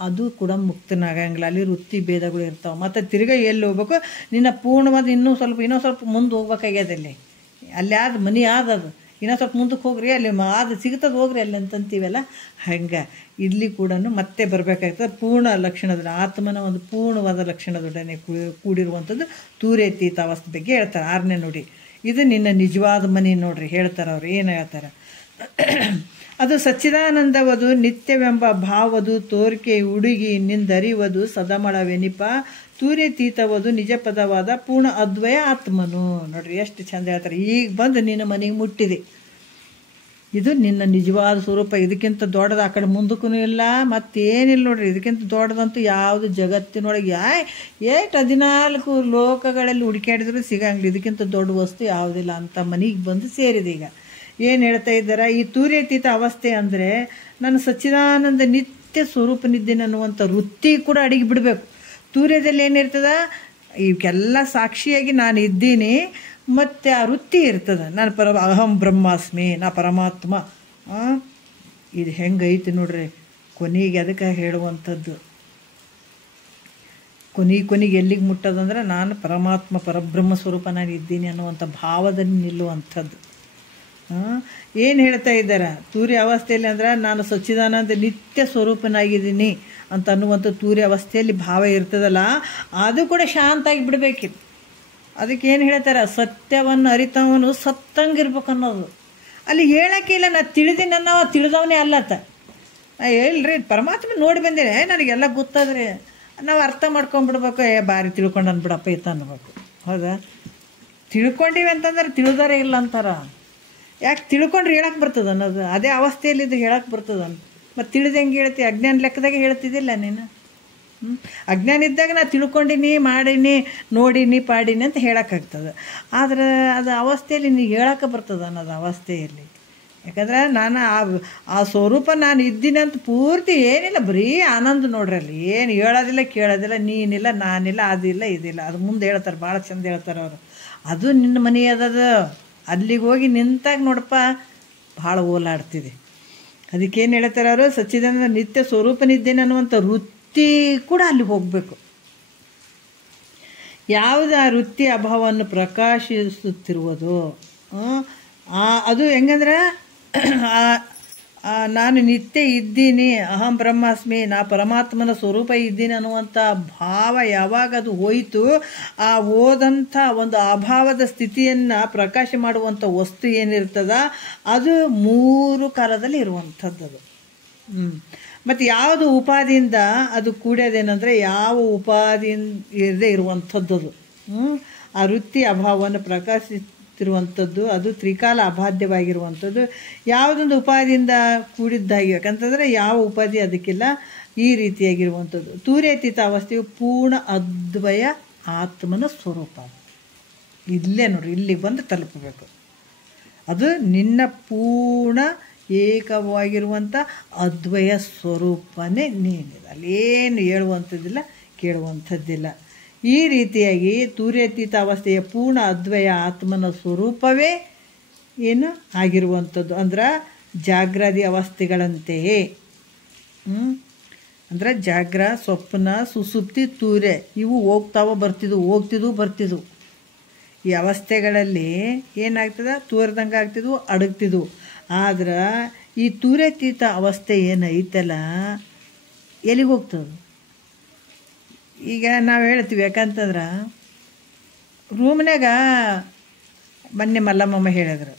ಅದು ಕೂಡ ಮುಕ್ತನಾಗಂಗಿಲ್ಲ. ಅಲ್ಲಿ ವೃತ್ತಿ ಭೇದಗಳು ಇರ್ತಾವೆ. ಮತ್ತು ತಿರ್ಗಾ ಎಲ್ಲಿ ಹೋಗ್ಬೇಕು, ನಿನ್ನ ಪೂರ್ಣವಾದ ಇನ್ನೂ ಸ್ವಲ್ಪ ಮುಂದೆ ಹೋಗ್ಬೇಕಾಗ್ಯದಲ್ಲಿ. ಅಲ್ಲಿ ಮನೆ ಆದದು ಇನ್ನೂ ಸ್ವಲ್ಪ ಮುಂದಕ್ಕೆ ಹೋಗ್ರಿ, ಅಲ್ಲಿ ಅದು ಸಿಗ್ತದೆ ಹೋಗ್ರಿ ಅಲ್ಲಿ ಅಂತಂತೀವಲ್ಲ, ಹಂಗೆ ಇಲ್ಲಿ ಕೂಡ ಮತ್ತೆ ಬರಬೇಕಾಗ್ತದೆ. ಪೂರ್ಣ ಲಕ್ಷಣದ ಆತ್ಮನ ಒಂದು ಪೂರ್ಣವಾದ ಲಕ್ಷಣದೊಡನೆ ಕೂಡಿರುವಂಥದ್ದು ತೂರ್ಯತೀತ ಅವಸ್ಥೆ ಬಗ್ಗೆ ಹೇಳ್ತಾರೆ. 6ನೇ ನುಡಿ ಇದು ನಿನ್ನ ನಿಜವಾದ ಮನೆ ನೋಡ್ರಿ ಹೇಳ್ತಾರೆ ಅವ್ರು. ಏನು ಹೇಳ್ತಾರೆ, ಅದು ಸಚ್ಚಿದಾನಂದವದು ನಿತ್ಯವೆಂಬ ಭಾವದು ತೋರಿಕೆ ಹುಡುಗಿ ನಿಂದರಿವದು ಸದಮಳವೆನಿಪ ತೂರ್ಯತೀತವದು ನಿಜ ಪದವಾದ ಪೂರ್ಣ ಅದ್ವಯ ಆತ್ಮನು. ನೋಡ್ರಿ ಎಷ್ಟು ಚಂದ ಹೇಳ್ತಾರೆ. ಈಗ ಬಂದು ನಿನ್ನ ಮನೆಗೆ ಮುಟ್ಟಿದೆ, ಇದು ನಿನ್ನ ನಿಜವಾದ ಸ್ವರೂಪ. ಇದಕ್ಕಿಂತ ದೊಡ್ಡದು ಆ ಕಡೆ ಮುಂದಕ್ಕೂ ಇಲ್ಲ, ಮತ್ತೇನಿಲ್ಲ ನೋಡ್ರಿ. ಇದಕ್ಕಿಂತ ದೊಡ್ಡದಂತೂ ಯಾವುದು ಜಗತ್ತಿನೊಳಗೆ 14 ಲೋಕಗಳಲ್ಲಿ ಹುಡುಕಾಡಿದ್ರು ಸಿಗಂಗಿಲ್ಲ. ಇದಕ್ಕಿಂತ ದೊಡ್ಡ ವಸ್ತು ಯಾವುದಿಲ್ಲ ಅಂತ ಮನೆಗೆ ಬಂದು ಸೇರಿದೆ. ಈಗ ಏನು ಹೇಳ್ತಾ ಇದ್ದಾರೆ, ಈ ತೂರ್ಯತೀತ ಅವಸ್ಥೆ ಅಂದರೆ ನಾನು ಸಚ್ಚಿದಾನಂದ ನಿತ್ಯ ಸ್ವರೂಪನಿದ್ದೇನೆ ಅನ್ನುವಂಥ ವೃತ್ತಿ ಕೂಡ ಅಡಿಗೆ ಬಿಡಬೇಕು. ತೂರ್ಯದಲ್ಲಿ ಏನಿರ್ತದ, ಇವಕ್ಕೆಲ್ಲ ಸಾಕ್ಷಿಯಾಗಿ ನಾನು ಇದ್ದೀನಿ, ಮತ್ತು ಆ ವೃತ್ತಿ ಇರ್ತದೆ, ನಾನು ಅಹಂ ಬ್ರಹ್ಮಾಸ್ಮಿ, ನಾ ಪರಮಾತ್ಮ. ಇದು ಹೆಂಗೈತಿ ನೋಡ್ರಿ. ಕೊನೆಗೆ ಅದಕ್ಕೆ ಹೇಳುವಂಥದ್ದು, ಕೊನೆಗೆ ಎಲ್ಲಿಗೆ ಮುಟ್ಟೋದಂದ್ರೆ ನಾನು ಪರಮಾತ್ಮ ಪರಬ್ರಹ್ಮ ಸ್ವರೂಪ ನಾನು ಇದ್ದೀನಿ ಅನ್ನುವಂಥ ಭಾವದಲ್ಲಿ ನಿಲ್ಲುವಂಥದ್ದು. ಏನು ಹೇಳ್ತಾ ಇದ್ದಾರೆ ತೂರ್ಯ ಅವಸ್ಥೆಯಲ್ಲಿ ಅಂದ್ರೆ ನಾನು ಸಚ್ಚಿದಾನಂದ ನಿತ್ಯ ಸ್ವರೂಪನಾಗಿದ್ದೀನಿ ಅಂತ ಅನ್ನುವಂಥ ತೂರ್ಯ ಅವಸ್ಥೆಯಲ್ಲಿ ಭಾವ ಇರ್ತದಲ್ಲ, ಅದು ಕೂಡ ಶಾಂತಾಗಿ ಬಿಡಬೇಕಿತ್ತು. ಅದಕ್ಕೆ ಏನು ಹೇಳ್ತಾರೆ, ಸತ್ಯವನ್ನು ಅರಿತವನು ಸತ್ತಂಗಿರ್ಬೇಕು ಅನ್ನೋದು. ಅಲ್ಲಿ ಹೇಳೋಕ್ಕೆ ಇಲ್ಲ, ನಾ ತಿಳಿದೀನಿ ಅನ್ನೋ ತಿಳಿದವನೇ ಅಲ್ಲತ್ತ. ನಾ ಹೇಳ್ರಿ ಪರಮಾತ್ಮ ನೋಡಿ ಬಂದೇನೆ, ನನಗೆಲ್ಲ ಗೊತ್ತಾದ್ರೆ ನಾವು ಅರ್ಥ ಮಾಡ್ಕೊಂಡ್ಬಿಡ್ಬೇಕು. ಬಾರಿ ತಿಳ್ಕೊಂಡು ಅಂದ್ಬಿಡಪ್ಪ ಇತ್ತು ಅನ್ಬೇಕು. ಹೌದಾ? ತಿಳ್ಕೊಂಡಿವಿ ಅಂತಂದ್ರೆ ತಿಳಿದಾರೆ ಇಲ್ಲ ಅಂತಾರ. ಯಾಕೆ ತಿಳ್ಕೊಂಡ್ರೆ ಹೇಳಕ್ಕೆ ಬರ್ತದೆ ಅನ್ನೋದು ಅದೇ ಅವಸ್ಥೆಯಲ್ಲಿದ್ದು ಹೇಳಕ್ಕೆ ಬರ್ತದೆ ಮತ್ತು ತಿಳಿದು ಹೆಂಗೆ ಹೇಳ್ತಿ? ಅಜ್ಞಾನ ಲೆಕ್ಕದಾಗೆ ಹೇಳ್ತಿದ್ದಿಲ್ಲ ನೀನು. ಅಜ್ಞಾನ ಇದ್ದಾಗ ನಾ ತಿಳ್ಕೊಂಡಿನಿ, ಮಾಡೀನಿ, ನೋಡೀನಿ, ಪಾಡೀನಿ ಅಂತ ಹೇಳೋಕ್ಕಾಗ್ತದೆ. ಆದರೆ ಅದು ಅವಸ್ಥೆಯಲ್ಲಿ ನೀನು ಹೇಳಕ್ಕೆ ಬರ್ತದೆ ಅನ್ನೋದು ಅವಸ್ಥೆಯಲ್ಲಿ. ಯಾಕಂದ್ರೆ ನಾನು ಆ ಸ್ವರೂಪ ನಾನು ಇದ್ದೀನಿ ಅಂತ ಪೂರ್ತಿ ಏನಿಲ್ಲ, ಬರೀ ಆನಂದ ನೋಡ್ರಿ. ಅಲ್ಲಿ ಏನು ಹೇಳೋದಿಲ್ಲ, ಕೇಳೋದಿಲ್ಲ, ನೀನಿಲ್ಲ, ನಾನಿಲ್ಲ, ಅದಿಲ್ಲ, ಇದಿಲ್ಲ. ಅದು ಮುಂದೆ ಹೇಳ್ತಾರೆ, ಭಾಳ ಚಂದ ಹೇಳ್ತಾರೆ ಅವರು. ಅದು ನಿನ್ನ ಮನೆ ಅದದು. ಅಲ್ಲಿಗೆ ಹೋಗಿ ನಿಂತಾಗ ನೋಡಪ್ಪ ಭಾಳ ಓಲಾಡ್ತಿದೆ. ಅದಕ್ಕೇನು ಹೇಳ್ತಾರೆ ಅವರು, ಸಚ್ಚಿದಾನಂದ ನಿತ್ಯ ಸ್ವರೂಪನಿದ್ದೇನೆ ಅನ್ನುವಂಥ ವೃತ್ತಿ ಕೂಡ ಅಲ್ಲಿಗೆ ಹೋಗಬೇಕು. ಯಾವುದು ಆ ವೃತ್ತಿ ಅಭಾವವನ್ನು ಪ್ರಕಾಶಿಸುತ್ತಿರುವುದು ಅದು ಹೆಂಗಂದ್ರೆ ನಾನು ನಿತ್ಯ ಇದ್ದೀನಿ, ಅಹಂ ಬ್ರಹ್ಮಾಸ್ಮಿ, ನಾ ಪರಮಾತ್ಮನ ಸ್ವರೂಪ ಇದ್ದೀನಿ ಅನ್ನುವಂಥ ಭಾವ ಯಾವಾಗ ಅದು ಹೋಯಿತು, ಆ ಹೋದಂಥ ಒಂದು ಅಭಾವದ ಸ್ಥಿತಿಯನ್ನು ಪ್ರಕಾಶ ಮಾಡುವಂಥ ವಸ್ತು ಏನಿರ್ತದ ಅದು 3 ಕಾಲದಲ್ಲಿ ಇರುವಂಥದ್ದು ಅದು. ಮತ್ತು ಯಾವುದು ಉಪಾದಿಯಿಂದ ಅದು ಕೂಡ್ಯದೇನೆಂದರೆ ಯಾವ ಉಪಾದಿಯಿಂದ ಇರದೇ ಇರುವಂಥದ್ದು ಅದು. ಆ ವೃತ್ತಿ ಅಭಾವವನ್ನು ಪ್ರಕಾಶಿಸುತ್ತಿರುವಂಥದ್ದು ಅದು ತ್ರಿಕಾಲ ಅಬಾಧ್ಯವಾಗಿರುವಂಥದ್ದು. ಯಾವುದೊಂದು ಉಪಾದಿಯಿಂದ ಕೂಡಿದ್ದಾಗಿ, ಯಾಕಂತಂದರೆ ಯಾವ ಉಪಾಧಿ ಅದಕ್ಕಿಲ್ಲ, ಈ ರೀತಿಯಾಗಿರುವಂಥದ್ದು. ತೂರ್ಯಾತೀತ ಅವಸ್ಥೆಯು ಪೂರ್ಣ ಅದ್ವಯ ಆತ್ಮನ ಸ್ವರೂಪ. ಇಲ್ಲೇ ನೋಡ್ರಿ, ಇಲ್ಲಿಗೆ ಬಂದು ತಲುಪಬೇಕು. ಅದು ನಿನ್ನ ಪೂರ್ಣ ಏಕವಾಗಿರುವಂಥ ಅದ್ವಯ ಸ್ವರೂಪನೇ ನೀನಿದೆ. ಅಲ್ಲೇನು ಹೇಳುವಂಥದ್ದಿಲ್ಲ, ಕೇಳುವಂಥದ್ದಿಲ್ಲ. ಈ ರೀತಿಯಾಗಿ ತೂರ್ಯಾತೀತ ಅವಸ್ಥೆಯ ಪೂರ್ಣ ಅದ್ವಯ ಆತ್ಮನ ಸ್ವರೂಪವೇ ಏನು ಆಗಿರುವಂಥದ್ದು. ಅಂದ್ರೆ ಜಾಗ್ರಾದಿ ಅವಸ್ಥೆಗಳಂತೆಯೇ. ಅಂದ್ರೆ ಜಾಗ್ರ, ಸ್ವಪ್ನ, ಸುಸುಪ್ತಿ, ತೂರ್ಯ ಇವು ಹೋಗ್ತಿದ್ವು ಬರ್ತಿದ್ವು. ಈ ಅವಸ್ಥೆಗಳಲ್ಲಿ ಏನಾಗ್ತದೆ, ತೋರ್ದಂಗೆ ಆಗ್ತಿದ್ವು, ಅಡಗ್ತಿದ್ವು. ಆದ್ರೆ ಈ ತೂರ್ಯಾತೀತ ಅವಸ್ಥೆ ಏನೈತಲ್ಲ, ಎಲ್ಲಿಗೆ ಹೋಗ್ತದೆ? ಈಗ ನಾವು ಹೇಳ್ತೀವಿ, ಯಾಕಂತಂದ್ರೆ ರೂಮ್ನಾಗ ಮೊನ್ನೆ ಮಲ್ಲಮ್ಮಮ್ಮ ಹೇಳಿದ್ರು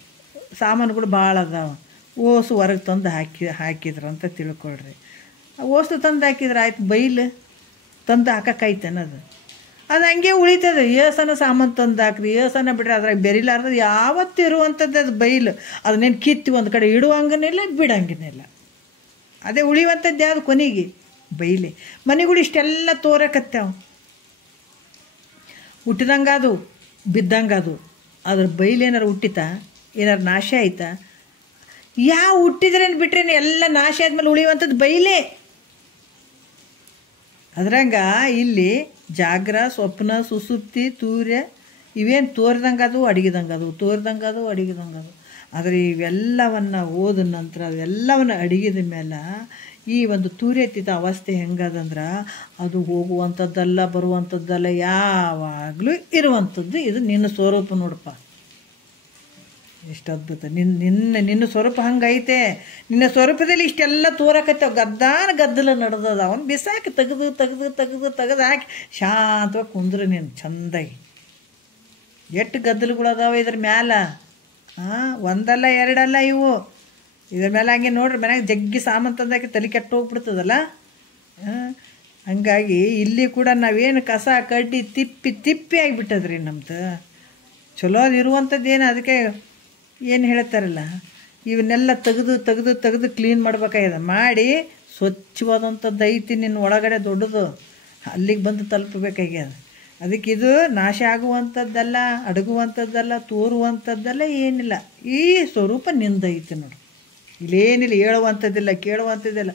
ಸಾಮಾನುಗಳು ಭಾಳ ಅದಾವ, ಓಸು ಹೊರಗೆ ತಂದು ಹಾಕಿದ್ರು ಅಂತ ತಿಳ್ಕೊಳ್ರಿ. ಓಸು ತಂದು ಹಾಕಿದ್ರೆ ಆಯ್ತು, ಬೈಲು ತಂದು ಹಾಕಕ್ಕೈತೇನದು? ಅದು ಹಂಗೆ ಉಳಿತದೆ. ಏಸನ ಸಾಮಾನು ತಂದು ಹಾಕ್ರಿ, ಏಸನ ಬಿಡ್ರಿ, ಅದ್ರಾಗ ಬೆರಿಲಾರ್ದು ಯಾವತ್ತೂ ಇರುವಂಥದ್ದು ಅದು ಬೈಲು. ಅದನ್ನೇನು ಕಿತ್ತಿ ಒಂದು ಕಡೆ ಇಡುವಂಗನಿಲ್ಲ, ಬಿಡಂಗನಿಲ್ಲ. ಅದೇ ಉಳಿಯುವಂಥದ್ದು ಯಾವುದು ಕೊನೆಗೆ? ಬೈಲೆ. ಮನೆಗಳು ಇಷ್ಟೆಲ್ಲ ತೋರಕತ್ತಾವ, ಹುಟ್ಟಿದಂಗದು, ಬಿದ್ದಂಗದು. ಅದ್ರ ಬೈಲೇನಾರು ಹುಟ್ಟಿತಾ? ಏನಾರು ನಾಶ ಆಯ್ತಾ? ಯಾವ ಹುಟ್ಟಿದ್ರೇನು ಬಿಟ್ರೇನು ಎಲ್ಲ ನಾಶ ಆದ್ಮೇಲೆ ಉಳಿಯುವಂಥದ್ದು ಬೈಲೆ. ಅದ್ರಂಗ ಇಲ್ಲಿ ಜಾಗ್ರ, ಸ್ವಪ್ನ, ಸುಸುಪ್ತಿ, ತೂರ್ಯ ಇವೇನು ತೋರಿದಂಗದು ಅಡಿಗಿದಂಗದು, ತೋರಿದಂಗದು ಅಡಿಗಿದಂಗದು. ಆದರೆ ಇವೆಲ್ಲವನ್ನು ಓದ ನಂತರ ಅವೆಲ್ಲವನ್ನು ಅಡಿಗಿದ ಮೇಲೆ ಈ ಒಂದು ತೂರ್ಯಾತೀತ ಅವಸ್ಥೆ ಹೆಂಗದಂದ್ರೆ ಅದು ಹೋಗುವಂಥದ್ದಲ್ಲ, ಬರುವಂಥದ್ದಲ್ಲ, ಯಾವಾಗಲೂ ಇರುವಂಥದ್ದು. ಇದು ನಿನ್ನ ಸ್ವರೂಪ ನೋಡಪ್ಪ, ಎಷ್ಟು ಅದ್ಭುತ. ನಿನ್ನ ಸ್ವರೂಪ ಹಂಗೈತೆ. ನಿನ್ನ ಸ್ವರೂಪದಲ್ಲಿ ಇಷ್ಟೆಲ್ಲ ತೋರಕತ್ತಾವ, ಗದ್ದಲ ನಡೆದದ. ಅವನು ಬಿಸಾಕಿ ತೆಗೆದು ಹಾಕಿ ಶಾಂತವಾಗಿ ಕುಂದ್ರೆ ನೀನು ಚಂದಾಗಿ. ಎಷ್ಟು ಗದ್ದಲಗಳು ಅದಾವ ಇದ್ರ ಮ್ಯಾಲ. ಒಂದಲ್ಲ ಎರಡಲ್ಲ ಇವು. ಇದ್ರ ಮೇಲೆ ಹಂಗೆ ನೋಡ್ರಿ, ಮನ್ಯಾಗ ಜಗ್ಗಿ ಸಾಮಾನು ತಂದಾಕಿ ತಲೆ ಕೆಟ್ಟು ಹೋಗ್ಬಿಡ್ತದಲ್ಲ. ಹಂಗಾಗಿ ಇಲ್ಲಿ ಕೂಡ ನಾವೇನು ಕಸ ಕಡ್ಡಿ ತಿಪ್ಪಿ ಆಗಿಬಿಟ್ಟದ್ರಿ ನಮ್ದು. ಚಲೋ ಅದು ಇರುವಂಥದ್ದು ಏನು, ಅದಕ್ಕೆ ಏನು ಹೇಳ್ತಾರಲ್ಲ, ಇವನ್ನೆಲ್ಲ ತೆಗೆದು ಕ್ಲೀನ್ ಮಾಡ್ಬೇಕಾಗ್ಯದ. ಮಾಡಿ ಸ್ವಚ್ಛವಾದಂಥದ್ದು ಐತಿ ನಿನ್ನ ಒಳಗಡೆ ದೊಡ್ಡದು, ಅಲ್ಲಿಗೆ ಬಂದು ತಲುಪಬೇಕಾಗ್ಯದ. ಅದಕ್ಕೆ ಇದು ನಾಶ ಆಗುವಂಥದ್ದಲ್ಲ, ಅಡಗುವಂಥದ್ದಲ್ಲ, ತೋರುವಂಥದ್ದಲ್ಲ, ಏನಿಲ್ಲ. ಈ ಸ್ವರೂಪ ನಿಂದೈತಿ ನೋಡು. ಇಲ್ಲೇನಿಲ್ಲ, ಹೇಳುವಂಥದ್ದಿಲ್ಲ, ಕೇಳುವಂಥದ್ದಿಲ್ಲ.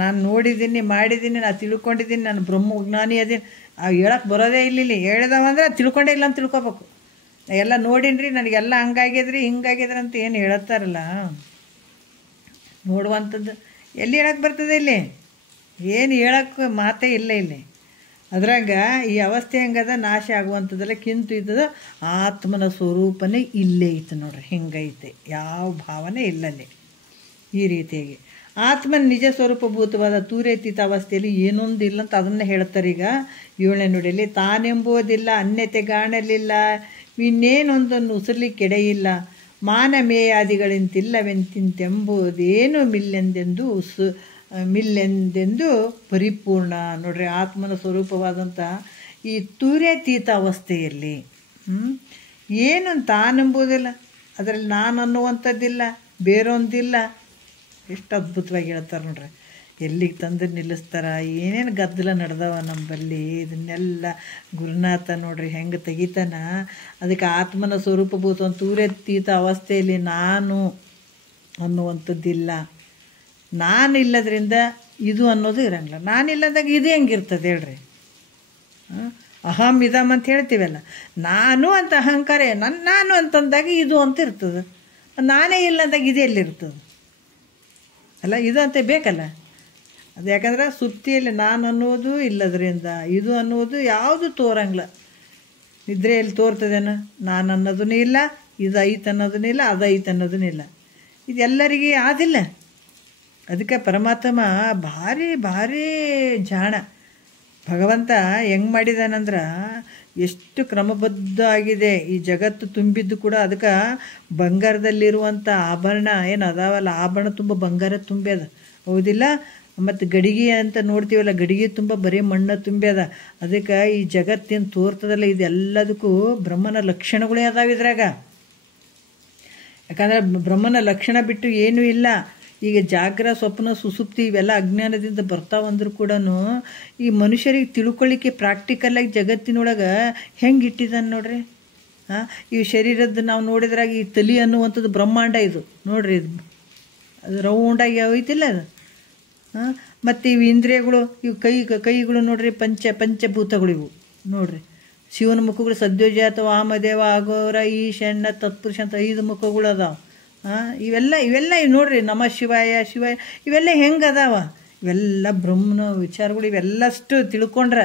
ನಾನು ನೋಡಿದ್ದೀನಿ, ಮಾಡಿದ್ದೀನಿ, ನಾನು ತಿಳ್ಕೊಂಡಿದ್ದೀನಿ, ನಾನು ಬ್ರಹ್ಮಜ್ಞಾನಿ ಅದೀನಿ. ಹೇಳಕ್ಕೆ ಬರೋದೇ ಇಲ್ಲಿ. ಹೇಳಿದವಂದ್ರೆ ತಿಳ್ಕೊಂಡೇ ಇಲ್ಲ ಅಂತ ತಿಳ್ಕೊಬೇಕು. ಎಲ್ಲ ನೋಡಿನ್ರಿ, ನನಗೆಲ್ಲ ಹಂಗಾಗ್ಯದ್ರಿ ಹಿಂಗಾಗ್ಯದ್ರಿ ಅಂತ ಏನು ಹೇಳತ್ತಾರಲ್ಲ, ನೋಡುವಂಥದ್ದು ಎಲ್ಲಿ ಹೇಳಕ್ಕೆ ಬರ್ತದೆ? ಇಲ್ಲಿ ಏನು ಹೇಳಕ್ಕೆ ಮಾತೇ ಇಲ್ಲ ಇಲ್ಲಿ. ಅದ್ರಾಗ ಈ ಅವಸ್ಥೆ ಹೆಂಗದ, ನಾಶ ಆಗುವಂಥದ್ದೆಲ್ಲ ಕಿಂತು ಇದ್ದದ ಆತ್ಮನ ಸ್ವರೂಪನೇ ಇಲ್ಲೇ ಐತೆ ನೋಡ್ರಿ. ಹಿಂಗೈತೆ, ಯಾವ ಭಾವನೆ ಇಲ್ಲಲ್ಲಿ. ಈ ರೀತಿಯಾಗಿ ಆತ್ಮನ ನಿಜ ಸ್ವರೂಪಭೂತವಾದ ತೂರ್ಯಾತೀತ ಅವಸ್ಥೆಯಲ್ಲಿ ಏನೊಂದು ಇಲ್ಲ ಅಂತ ಅದನ್ನು ಹೇಳ್ತಾರೆ. ಈಗ 7ನೇ ನುಡಿಯಲ್ಲಿ ತಾನೆಂಬುವುದಿಲ್ಲ, ಅನ್ಯತೆ ಕಾಣಲಿಲ್ಲ, ಇನ್ನೇನೊಂದನ್ನು ಉಸಿರ್ಲಿಕ್ಕೆ ಎಡೆಯಿಲ್ಲ, ಮಾನಮೇಯಾದಿಗಳಿಂತಿಲ್ಲವೆಂತಿಂತೆಂಬುದೇನು ಮಿಲ್ಲೆಂದೆಂದು ಪರಿಪೂರ್ಣ. ನೋಡ್ರಿ, ಆತ್ಮನ ಸ್ವರೂಪವಾದಂಥ ಈ ತೂರ್ಯಾತೀತ ಅವಸ್ಥೆಯಲ್ಲಿ ಏನು ತಾನೆಂಬುದಿಲ್ಲ, ಅದರಲ್ಲಿ ನಾನು ಅನ್ನುವಂಥದ್ದಿಲ್ಲ, ಬೇರೊಂದಿಲ್ಲ. ಎಷ್ಟು ಅದ್ಭುತವಾಗಿ ಹೇಳ್ತಾರೆ ನೋಡ್ರಿ. ಎಲ್ಲಿಗೆ ತಂದು ನಿಲ್ಲಿಸ್ತಾರ, ಏನೇನು ಗದ್ದಲ ನಡೆದವ ನಮ್ಮಲ್ಲಿ. ಇದನ್ನೆಲ್ಲ ಗುರುನಾಥ ನೋಡ್ರಿ ಹೆಂಗೆ ತೆಗಿತಾನ. ಅದಕ್ಕೆ ಆತ್ಮನ ಸ್ವರೂಪಭೂತ ಒಂದು ತೂರೆತ್ತೀತ ಅವಸ್ಥೆಯಲ್ಲಿ ನಾನು ಅನ್ನುವಂಥದ್ದಿಲ್ಲ. ನಾನು ಇಲ್ಲದ್ರಿಂದ ಇದು ಅನ್ನೋದು ಇರಂಗಿಲ್ಲ. ನಾನಿಲ್ಲದಾಗ ಇದು ಹೆಂಗಿರ್ತದೆ ಹೇಳ್ರಿ. ಅಹಂ ಇದಮ್ ಅಂತ ಹೇಳ್ತೀವಲ್ಲ, ನಾನು ಅಂತ ಅಹಂಕಾರ, ನಾನು ಅಂತಂದಾಗ ಇದು ಅಂತ ಇರ್ತದೆ. ನಾನೇ ಇಲ್ಲ ಅಂದಾಗ ಇದು ಎಲ್ಲಿರ್ತದೆ ಅಲ್ಲ, ಇದು ಅಂತ ಬೇಕಲ್ಲ. ಅದು ಯಾಕಂದ್ರೆ ಸುಪ್ತಿಯಲ್ಲಿ ನಾನು ಅನ್ನೋದು ಇಲ್ಲದ್ರಿಂದ ಇದು ಅನ್ನೋದು ಯಾವುದು ತೋರಂಗಿಲ್ಲ. ನಿದ್ರೆಯಲ್ಲಿ ತೋರ್ತದೇನು? ನಾನು ಅನ್ನೋದೂ ಇಲ್ಲ, ಇದು ಐತೆ ಅನ್ನೋದೂ ಇಲ್ಲ, ಅದು ಐತೆ ಅನ್ನೋದೂ ಇಲ್ಲ. ಇದೆಲ್ಲರಿಗೆ ಆದಿಲ್ಲ. ಅದಕ್ಕೆ ಪರಮಾತ್ಮ ಭಾರಿ ಭಾರಿ ಜಾಣ. ಭಗವಂತ ಹೆಂಗೆ ಮಾಡಿದಾನಂದ್ರೆ ಎಷ್ಟು ಕ್ರಮಬದ್ಧ ಆಗಿದೆ ಈ ಜಗತ್ತು ತುಂಬಿದ್ದು ಕೂಡ. ಅದಕ್ಕೆ ಬಂಗಾರದಲ್ಲಿರುವಂಥ ಆಭರಣ ಏನು ಅದಾವಲ್ಲ, ಆಭರಣ ತುಂಬ ಬಂಗಾರ ತುಂಬ್ಯದ, ಹೌದಿಲ್ಲ? ಮತ್ತು ಗಡಿಗೆ ಅಂತ ನೋಡ್ತೀವಲ್ಲ, ಗಡಿಗೆ ತುಂಬ ಬರೀ ಮಣ್ಣು ತುಂಬ್ಯದ. ಅದಕ್ಕೆ ಈ ಜಗತ್ತೇನು ತೋರ್ತದಲ್ಲ, ಇದೆಲ್ಲದಕ್ಕೂ ಬ್ರಹ್ಮನ ಲಕ್ಷಣಗಳೇ ಅದಾವ ಇದ್ರಾಗ. ಯಾಕಂದರೆ ಬ್ರಹ್ಮನ ಲಕ್ಷಣ ಬಿಟ್ಟು ಏನೂ ಇಲ್ಲ. ಈಗ ಜಾಗ್ರ, ಸ್ವಪ್ನ, ಸುಸುಪ್ತಿ ಇವೆಲ್ಲ ಅಜ್ಞಾನದಿಂದ ಬರ್ತಾವಂದ್ರೂ ಕೂಡ ಈ ಮನುಷ್ಯರಿಗೆ ತಿಳ್ಕೊಳ್ಳಿಕ್ಕೆ ಪ್ರಾಕ್ಟಿಕಲಾಗಿ ಜಗತ್ತಿನೊಳಗೆ ಹೆಂಗೆ ಇಟ್ಟಿದ್ದಾನೆ ನೋಡ್ರಿ. ಈ ಶರೀರದ್ದು ನಾವು ನೋಡಿದ್ರಾಗ ಈ ತಲೆ ಅನ್ನುವಂಥದ್ದು ಬ್ರಹ್ಮಾಂಡ ಇದು ನೋಡ್ರಿ. ಇದು ಅದು ರೌಂಡಾಗಿ ಐತಿಲ್ಲ ಅದು. ಮತ್ತು ಇವು ಇಂದ್ರಿಯಗಳು, ಇವು ಕೈಗಳು ನೋಡ್ರಿ, ಪಂಚಭೂತಗಳು ಇವು ನೋಡ್ರಿ. ಶಿವನ ಮುಖಗಳು ಸದ್ಯೋಜಾತ, ವಾಮದೇವ, ಅಘೋರ, ಈಶಾನ್ಯ, ತತ್ಪುರುಷ ಅಂತ 5 ಮುಖಗಳು ಅದಾವೆ. ಇವೆಲ್ಲ ಇವು ನೋಡ್ರಿ. ನಮಃ ಶಿವಾಯ, ಶಿವಾಯ, ಇವೆಲ್ಲ ಹೆಂಗೆ ಅದಾವ? ಇವೆಲ್ಲ ಬ್ರಹ್ಮನ ವಿಚಾರಗಳು. ಇವೆಲ್ಲಷ್ಟು ತಿಳ್ಕೊಂಡ್ರೆ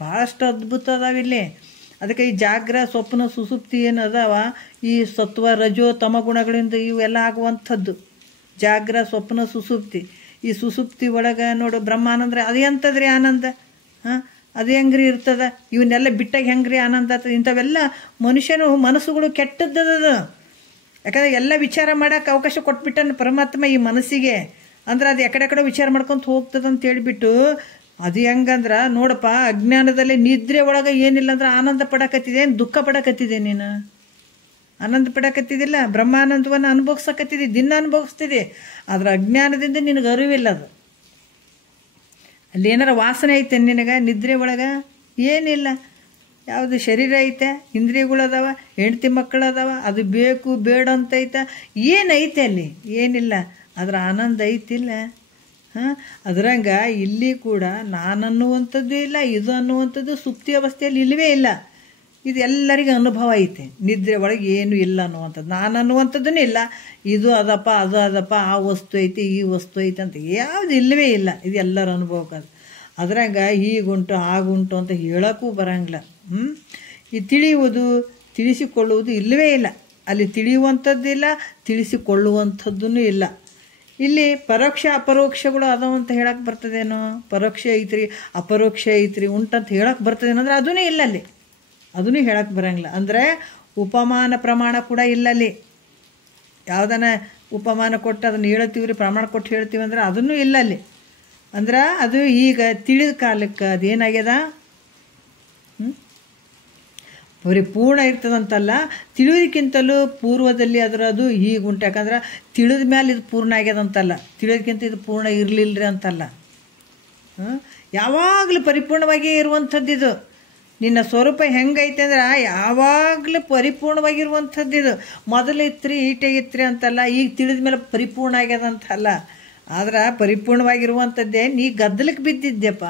ಭಾಳಷ್ಟು ಅದ್ಭುತ ಅದಾವಿಲ್ಲಿ. ಅದಕ್ಕೆ ಈ ಜಾಗ್ರ, ಸ್ವಪ್ನ, ಸುಸುಪ್ತಿ ಏನು ಅದಾವ, ಈ ಸತ್ವ, ರಜೋ, ತಮ ಗುಣಗಳಿಂದ ಇವೆಲ್ಲ ಆಗುವಂಥದ್ದು ಜಾಗ್ರ, ಸ್ವಪ್ನ, ಸುಸುಪ್ತಿ. ಈ ಸುಸುಪ್ತಿ ಒಳಗೆ ನೋಡು ಬ್ರಹ್ಮಾನಂದ್ರೆ ಅದು ಎಂಥದ್ರಿ ಆನಂದ. ಅದು ಹೆಂಗ್ರಿ ಇರ್ತದ? ಇವನ್ನೆಲ್ಲ ಬಿಟ್ಟಾಗ ಹೆಂಗ್ರಿ ಆನಂದ ಆಗ್ತದೆ? ಇಂಥವೆಲ್ಲ ಮನುಷ್ಯನು ಮನಸ್ಸುಗಳು ಕೆಟ್ಟದ್ದದ. ಯಾಕಂದರೆ ಎಲ್ಲ ವಿಚಾರ ಮಾಡೋಕೆ ಅವಕಾಶ ಕೊಟ್ಬಿಟ್ಟನು ಪರಮಾತ್ಮ ಈ ಮನಸ್ಸಿಗೆ. ಅಂದ್ರೆ ಅದು ಎಕಡೆಕಡೆ ವಿಚಾರ ಮಾಡ್ಕೊತ ಹೋಗ್ತದೆ ಅಂತ ಹೇಳಿಬಿಟ್ಟು, ಅದು ಹೆಂಗಂದ್ರೆ ನೋಡಪ್ಪ, ಅಜ್ಞಾನದಲ್ಲಿ ನಿದ್ರೆ ಒಳಗೆ ಏನಿಲ್ಲ ಅಂದ್ರೆ ಆನಂದ ಪಡಕತ್ತಿದೆ, ಏನು ದುಃಖ ಪಡಕತ್ತಿದೆ? ನೀನು ಆನಂದ ಪಡಕತ್ತಿದ್ದಿಲ್ಲ, ಬ್ರಹ್ಮಾನಂದವನ್ನು ಅನುಭವಿಸಕತ್ತಿದ್ದೆ, ದಿನ ಅನುಭವಿಸ್ತಿದೆ. ಆದರೆ ಅಜ್ಞಾನದಿಂದ ನಿನಗೆ ಅರಿವಿಲ್ಲ. ಅದು ಅಲ್ಲಿ ಏನಾರ ವಾಸನೆ ಐತೆ ನಿನಗೆ ನಿದ್ರೆ ಒಳಗೆ? ಏನಿಲ್ಲ. ಯಾವುದು ಶರೀರ ಐತೆ, ಇಂದ್ರಿಯಗಳು ಅದಾವ, ಹೆಂಡತಿ ಮಕ್ಕಳು ಅದಾವ, ಅದು ಬೇಕು ಬೇಡ ಅಂತ ಐತೆ, ಏನೈತೆ ಅಲ್ಲಿ? ಏನಿಲ್ಲ. ಅದರ ಆನಂದ ಐತಿಲ್ಲ. ಅದ್ರಂಗೆ ಇಲ್ಲಿ ಕೂಡ ನಾನು ಅನ್ನುವಂಥದ್ದು ಇಲ್ಲ, ಇದು ಅನ್ನುವಂಥದ್ದು ಸುಪ್ತಿ ಅವಸ್ಥೆಯಲ್ಲಿ ಇಲ್ಲವೇ ಇಲ್ಲ. ಇದು ಎಲ್ಲರಿಗೂ ಅನುಭವ ಐತೆ. ನಿದ್ರೆ ಒಳಗೆ ಏನೂ ಇಲ್ಲ ಅನ್ನುವಂಥದ್ದು, ನಾನು ಅನ್ನುವಂಥದ್ದೂ ಇಲ್ಲ. ಇದು ಅದಪ್ಪ, ಅದು ಅದಪ್ಪ, ಆ ವಸ್ತು ಐತಿ, ಈ ವಸ್ತು ಐತೆ ಅಂತ ಯಾವುದು ಇಲ್ಲವೇ ಇಲ್ಲ. ಇದು ಎಲ್ಲರ ಅನುಭವಕ್ಕೆ. ಅದ್ರಾಗ ಹೀಗುಂಟು ಹಾಗುಂಟು ಅಂತ ಹೇಳೋಕ್ಕೂ ಬರಂಗಿಲ್ಲ. ಈ ತಿಳಿಯುವುದು, ತಿಳಿಸಿಕೊಳ್ಳುವುದು ಇಲ್ಲವೇ ಇಲ್ಲ. ಅಲ್ಲಿ ತಿಳಿಯುವಂಥದ್ದಿಲ್ಲ, ತಿಳಿಸಿಕೊಳ್ಳುವಂಥದ್ದೂ ಇಲ್ಲ. ಇಲ್ಲಿ ಪರೋಕ್ಷ ಅಪರೋಕ್ಷಗಳು ಅದಾವ ಅಂತ ಹೇಳಕ್ಕೆ ಬರ್ತದೇನೋ? ಪರೋಕ್ಷ ಐತ್ರಿ, ಅಪರೋಕ್ಷ ಐತ್ರಿ, ಉಂಟಂತ ಹೇಳಕ್ಕೆ ಬರ್ತದೇನೋ ಅಂದ್ರೆ ಅದೂ ಇಲ್ಲ ಅಲ್ಲಿ. ಅದೂ ಹೇಳಕ್ಕೆ ಬರಂಗಿಲ್ಲ. ಅಂದರೆ ಉಪಮಾನ ಪ್ರಮಾಣ ಕೂಡ ಇಲ್ಲ ಅಲ್ಲಿ. ಯಾವುದನ್ನ ಉಪಮಾನ ಕೊಟ್ಟು ಅದನ್ನು ಹೇಳ್ತೀವ್ರಿ, ಪ್ರಮಾಣ ಕೊಟ್ಟು ಹೇಳ್ತೀವಿ ಅಂದ್ರೆ ಅದೂ ಇಲ್ಲ ಅಲ್ಲಿ. ಅಂದ್ರೆ ಅದು ಈಗ ತಿಳಿದ ಕಾಲಕ್ಕೆ ಅದೇನಾಗ್ಯದ, ಪರಿಪೂರ್ಣ ಇರ್ತದಂತಲ್ಲ, ತಿಳಿಯೋದಕ್ಕಿಂತಲೂ ಪೂರ್ವದಲ್ಲಿ ಅದು ಹೀಗುಂಟು. ಯಾಕಂದ್ರೆ ತಿಳಿದ ಮೇಲೆ ಇದು ಪೂರ್ಣ ಆಗ್ಯದಂತಲ್ಲ, ತಿಳಿಯೋದಕ್ಕಿಂತ ಇದು ಪೂರ್ಣ ಇರಲಿಲ್ಲರಿ ಅಂತಲ್ಲ. ಯಾವಾಗಲೂ ಪರಿಪೂರ್ಣವಾಗಿಯೇ ಇರುವಂಥದ್ದಿದು. ನಿನ್ನ ಸ್ವರೂಪ ಹೆಂಗೈತೆ ಅಂದ್ರೆ ಯಾವಾಗಲೂ ಪರಿಪೂರ್ಣವಾಗಿರುವಂಥದ್ದಿದು. ಮೊದಲು ಇತ್ರಿ, ಈಟೆ ಇತ್ರಿ ಅಂತಲ್ಲ, ಈಗ ತಿಳಿದ ಮೇಲೆ ಪರಿಪೂರ್ಣ ಆಗ್ಯದಂತಲ್ಲ. ಆದ್ರೆ ಪರಿಪೂರ್ಣವಾಗಿರುವಂಥದ್ದೇ. ನೀ ಗದ್ದಲಕ್ಕೆ ಬಿದ್ದಿದ್ದೆಪ್ಪ.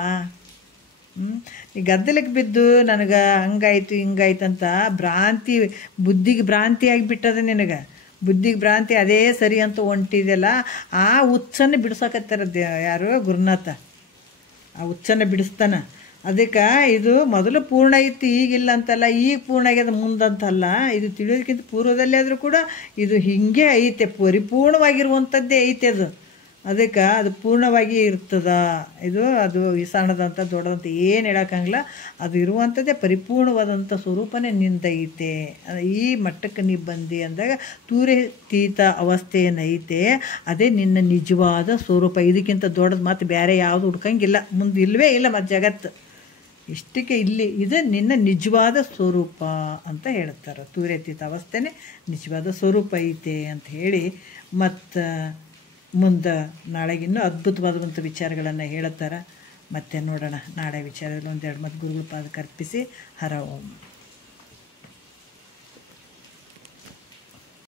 ಈ ಗದ್ದಲಕ್ಕೆ ಬಿದ್ದು ನನಗೆ ಹಂಗಾಯ್ತು ಹಿಂಗಾಯ್ತು ಅಂತ ಭ್ರಾಂತಿ, ಬುದ್ಧಿಗೆ ಭ್ರಾಂತಿ ಆಗಿಬಿಟ್ಟದ ನಿನಗೆ. ಬುದ್ಧಿಗೆ ಭ್ರಾಂತಿ ಅದೇ ಸರಿ ಅಂತ ಹೊಂಟಿದೆಯಲ್ಲ, ಆ ಹುಚ್ಚನ್ನು ಬಿಡ್ಸಕತ್ತಾರದ್ದು ಯಾರು? ಗುರುನಾಥ. ಆ ಹುಚ್ಚನ್ನು ಬಿಡಿಸ್ತಾನೆ. ಅದಕ್ಕೆ ಇದು ಮೊದಲು ಪೂರ್ಣ ಇತ್ತು, ಈಗಿಲ್ಲ ಅಂತಲ್ಲ, ಈಗ ಪೂರ್ಣ ಆಗ್ಯದ ಮುಂದಂತಲ್ಲ. ಇದು ತಿಳಿಯೋದಕ್ಕಿಂತ ಪೂರ್ವದಲ್ಲಿ ಆದರೂ ಕೂಡ ಇದು ಹೀಗೆ ಐತೆ, ಪರಿಪೂರ್ಣವಾಗಿರುವಂಥದ್ದೇ ಐತೆ ಅದು. ಅದಕ್ಕೆ ಅದು ಪೂರ್ಣವಾಗಿ ಇರ್ತದ. ಅದು ವಿಸಾಣದಂಥ ದೊಡ್ಡದಂತ ಏನು ಹೇಳೋಕ್ಕಂಗಿಲ್ಲ. ಅದು ಇರುವಂಥದ್ದೇ ಪರಿಪೂರ್ಣವಾದಂಥ ಸ್ವರೂಪನೇ ನಿಂದೈತೆ. ಈ ಮಟ್ಟಕ್ಕೆ ನೀ ಬಂದಿ ಅಂದಾಗ ತೂರೆತೀತ ಅವಸ್ಥೆ ಏನೈತೆ ಅದೇ ನಿನ್ನ ನಿಜವಾದ ಸ್ವರೂಪ. ಇದಕ್ಕಿಂತ ದೊಡ್ಡದು ಮತ್ತು ಬೇರೆ ಯಾವುದು ಹುಡ್ಕಂಗಿಲ್ಲ, ಮುಂದೆ ಇಲ್ಲವೇ ಇಲ್ಲ ಮತ್ತು ಜಗತ್ತು. ಇಷ್ಟಕ್ಕೆ ಇಲ್ಲಿ ಇದು ನಿನ್ನ ನಿಜವಾದ ಸ್ವರೂಪ ಅಂತ ಹೇಳ್ತಾರೆ. ತೂರ್ಯತೀತ ಅವಸ್ಥೆನೇ ನಿಜವಾದ ಸ್ವರೂಪ ಐತೆ ಅಂತ ಹೇಳಿ ಮತ್ತು ಮುಂದೆ ನಾಳೆಗಿನ್ನೂ ಅದ್ಭುತವಾದಂಥ ವಿಚಾರಗಳನ್ನು ಹೇಳುತ್ತಾರೆ. ಮತ್ತೆ ನೋಡೋಣ ನಾಳೆ ವಿಚಾರದಲ್ಲಿ ಒಂದೆರಡು ಮತ್ತು ಗುರುಗಳ ಪಾದಕ್ಕೆ ಅರ್ಪಿಸಿ ಹರ ಓಂ.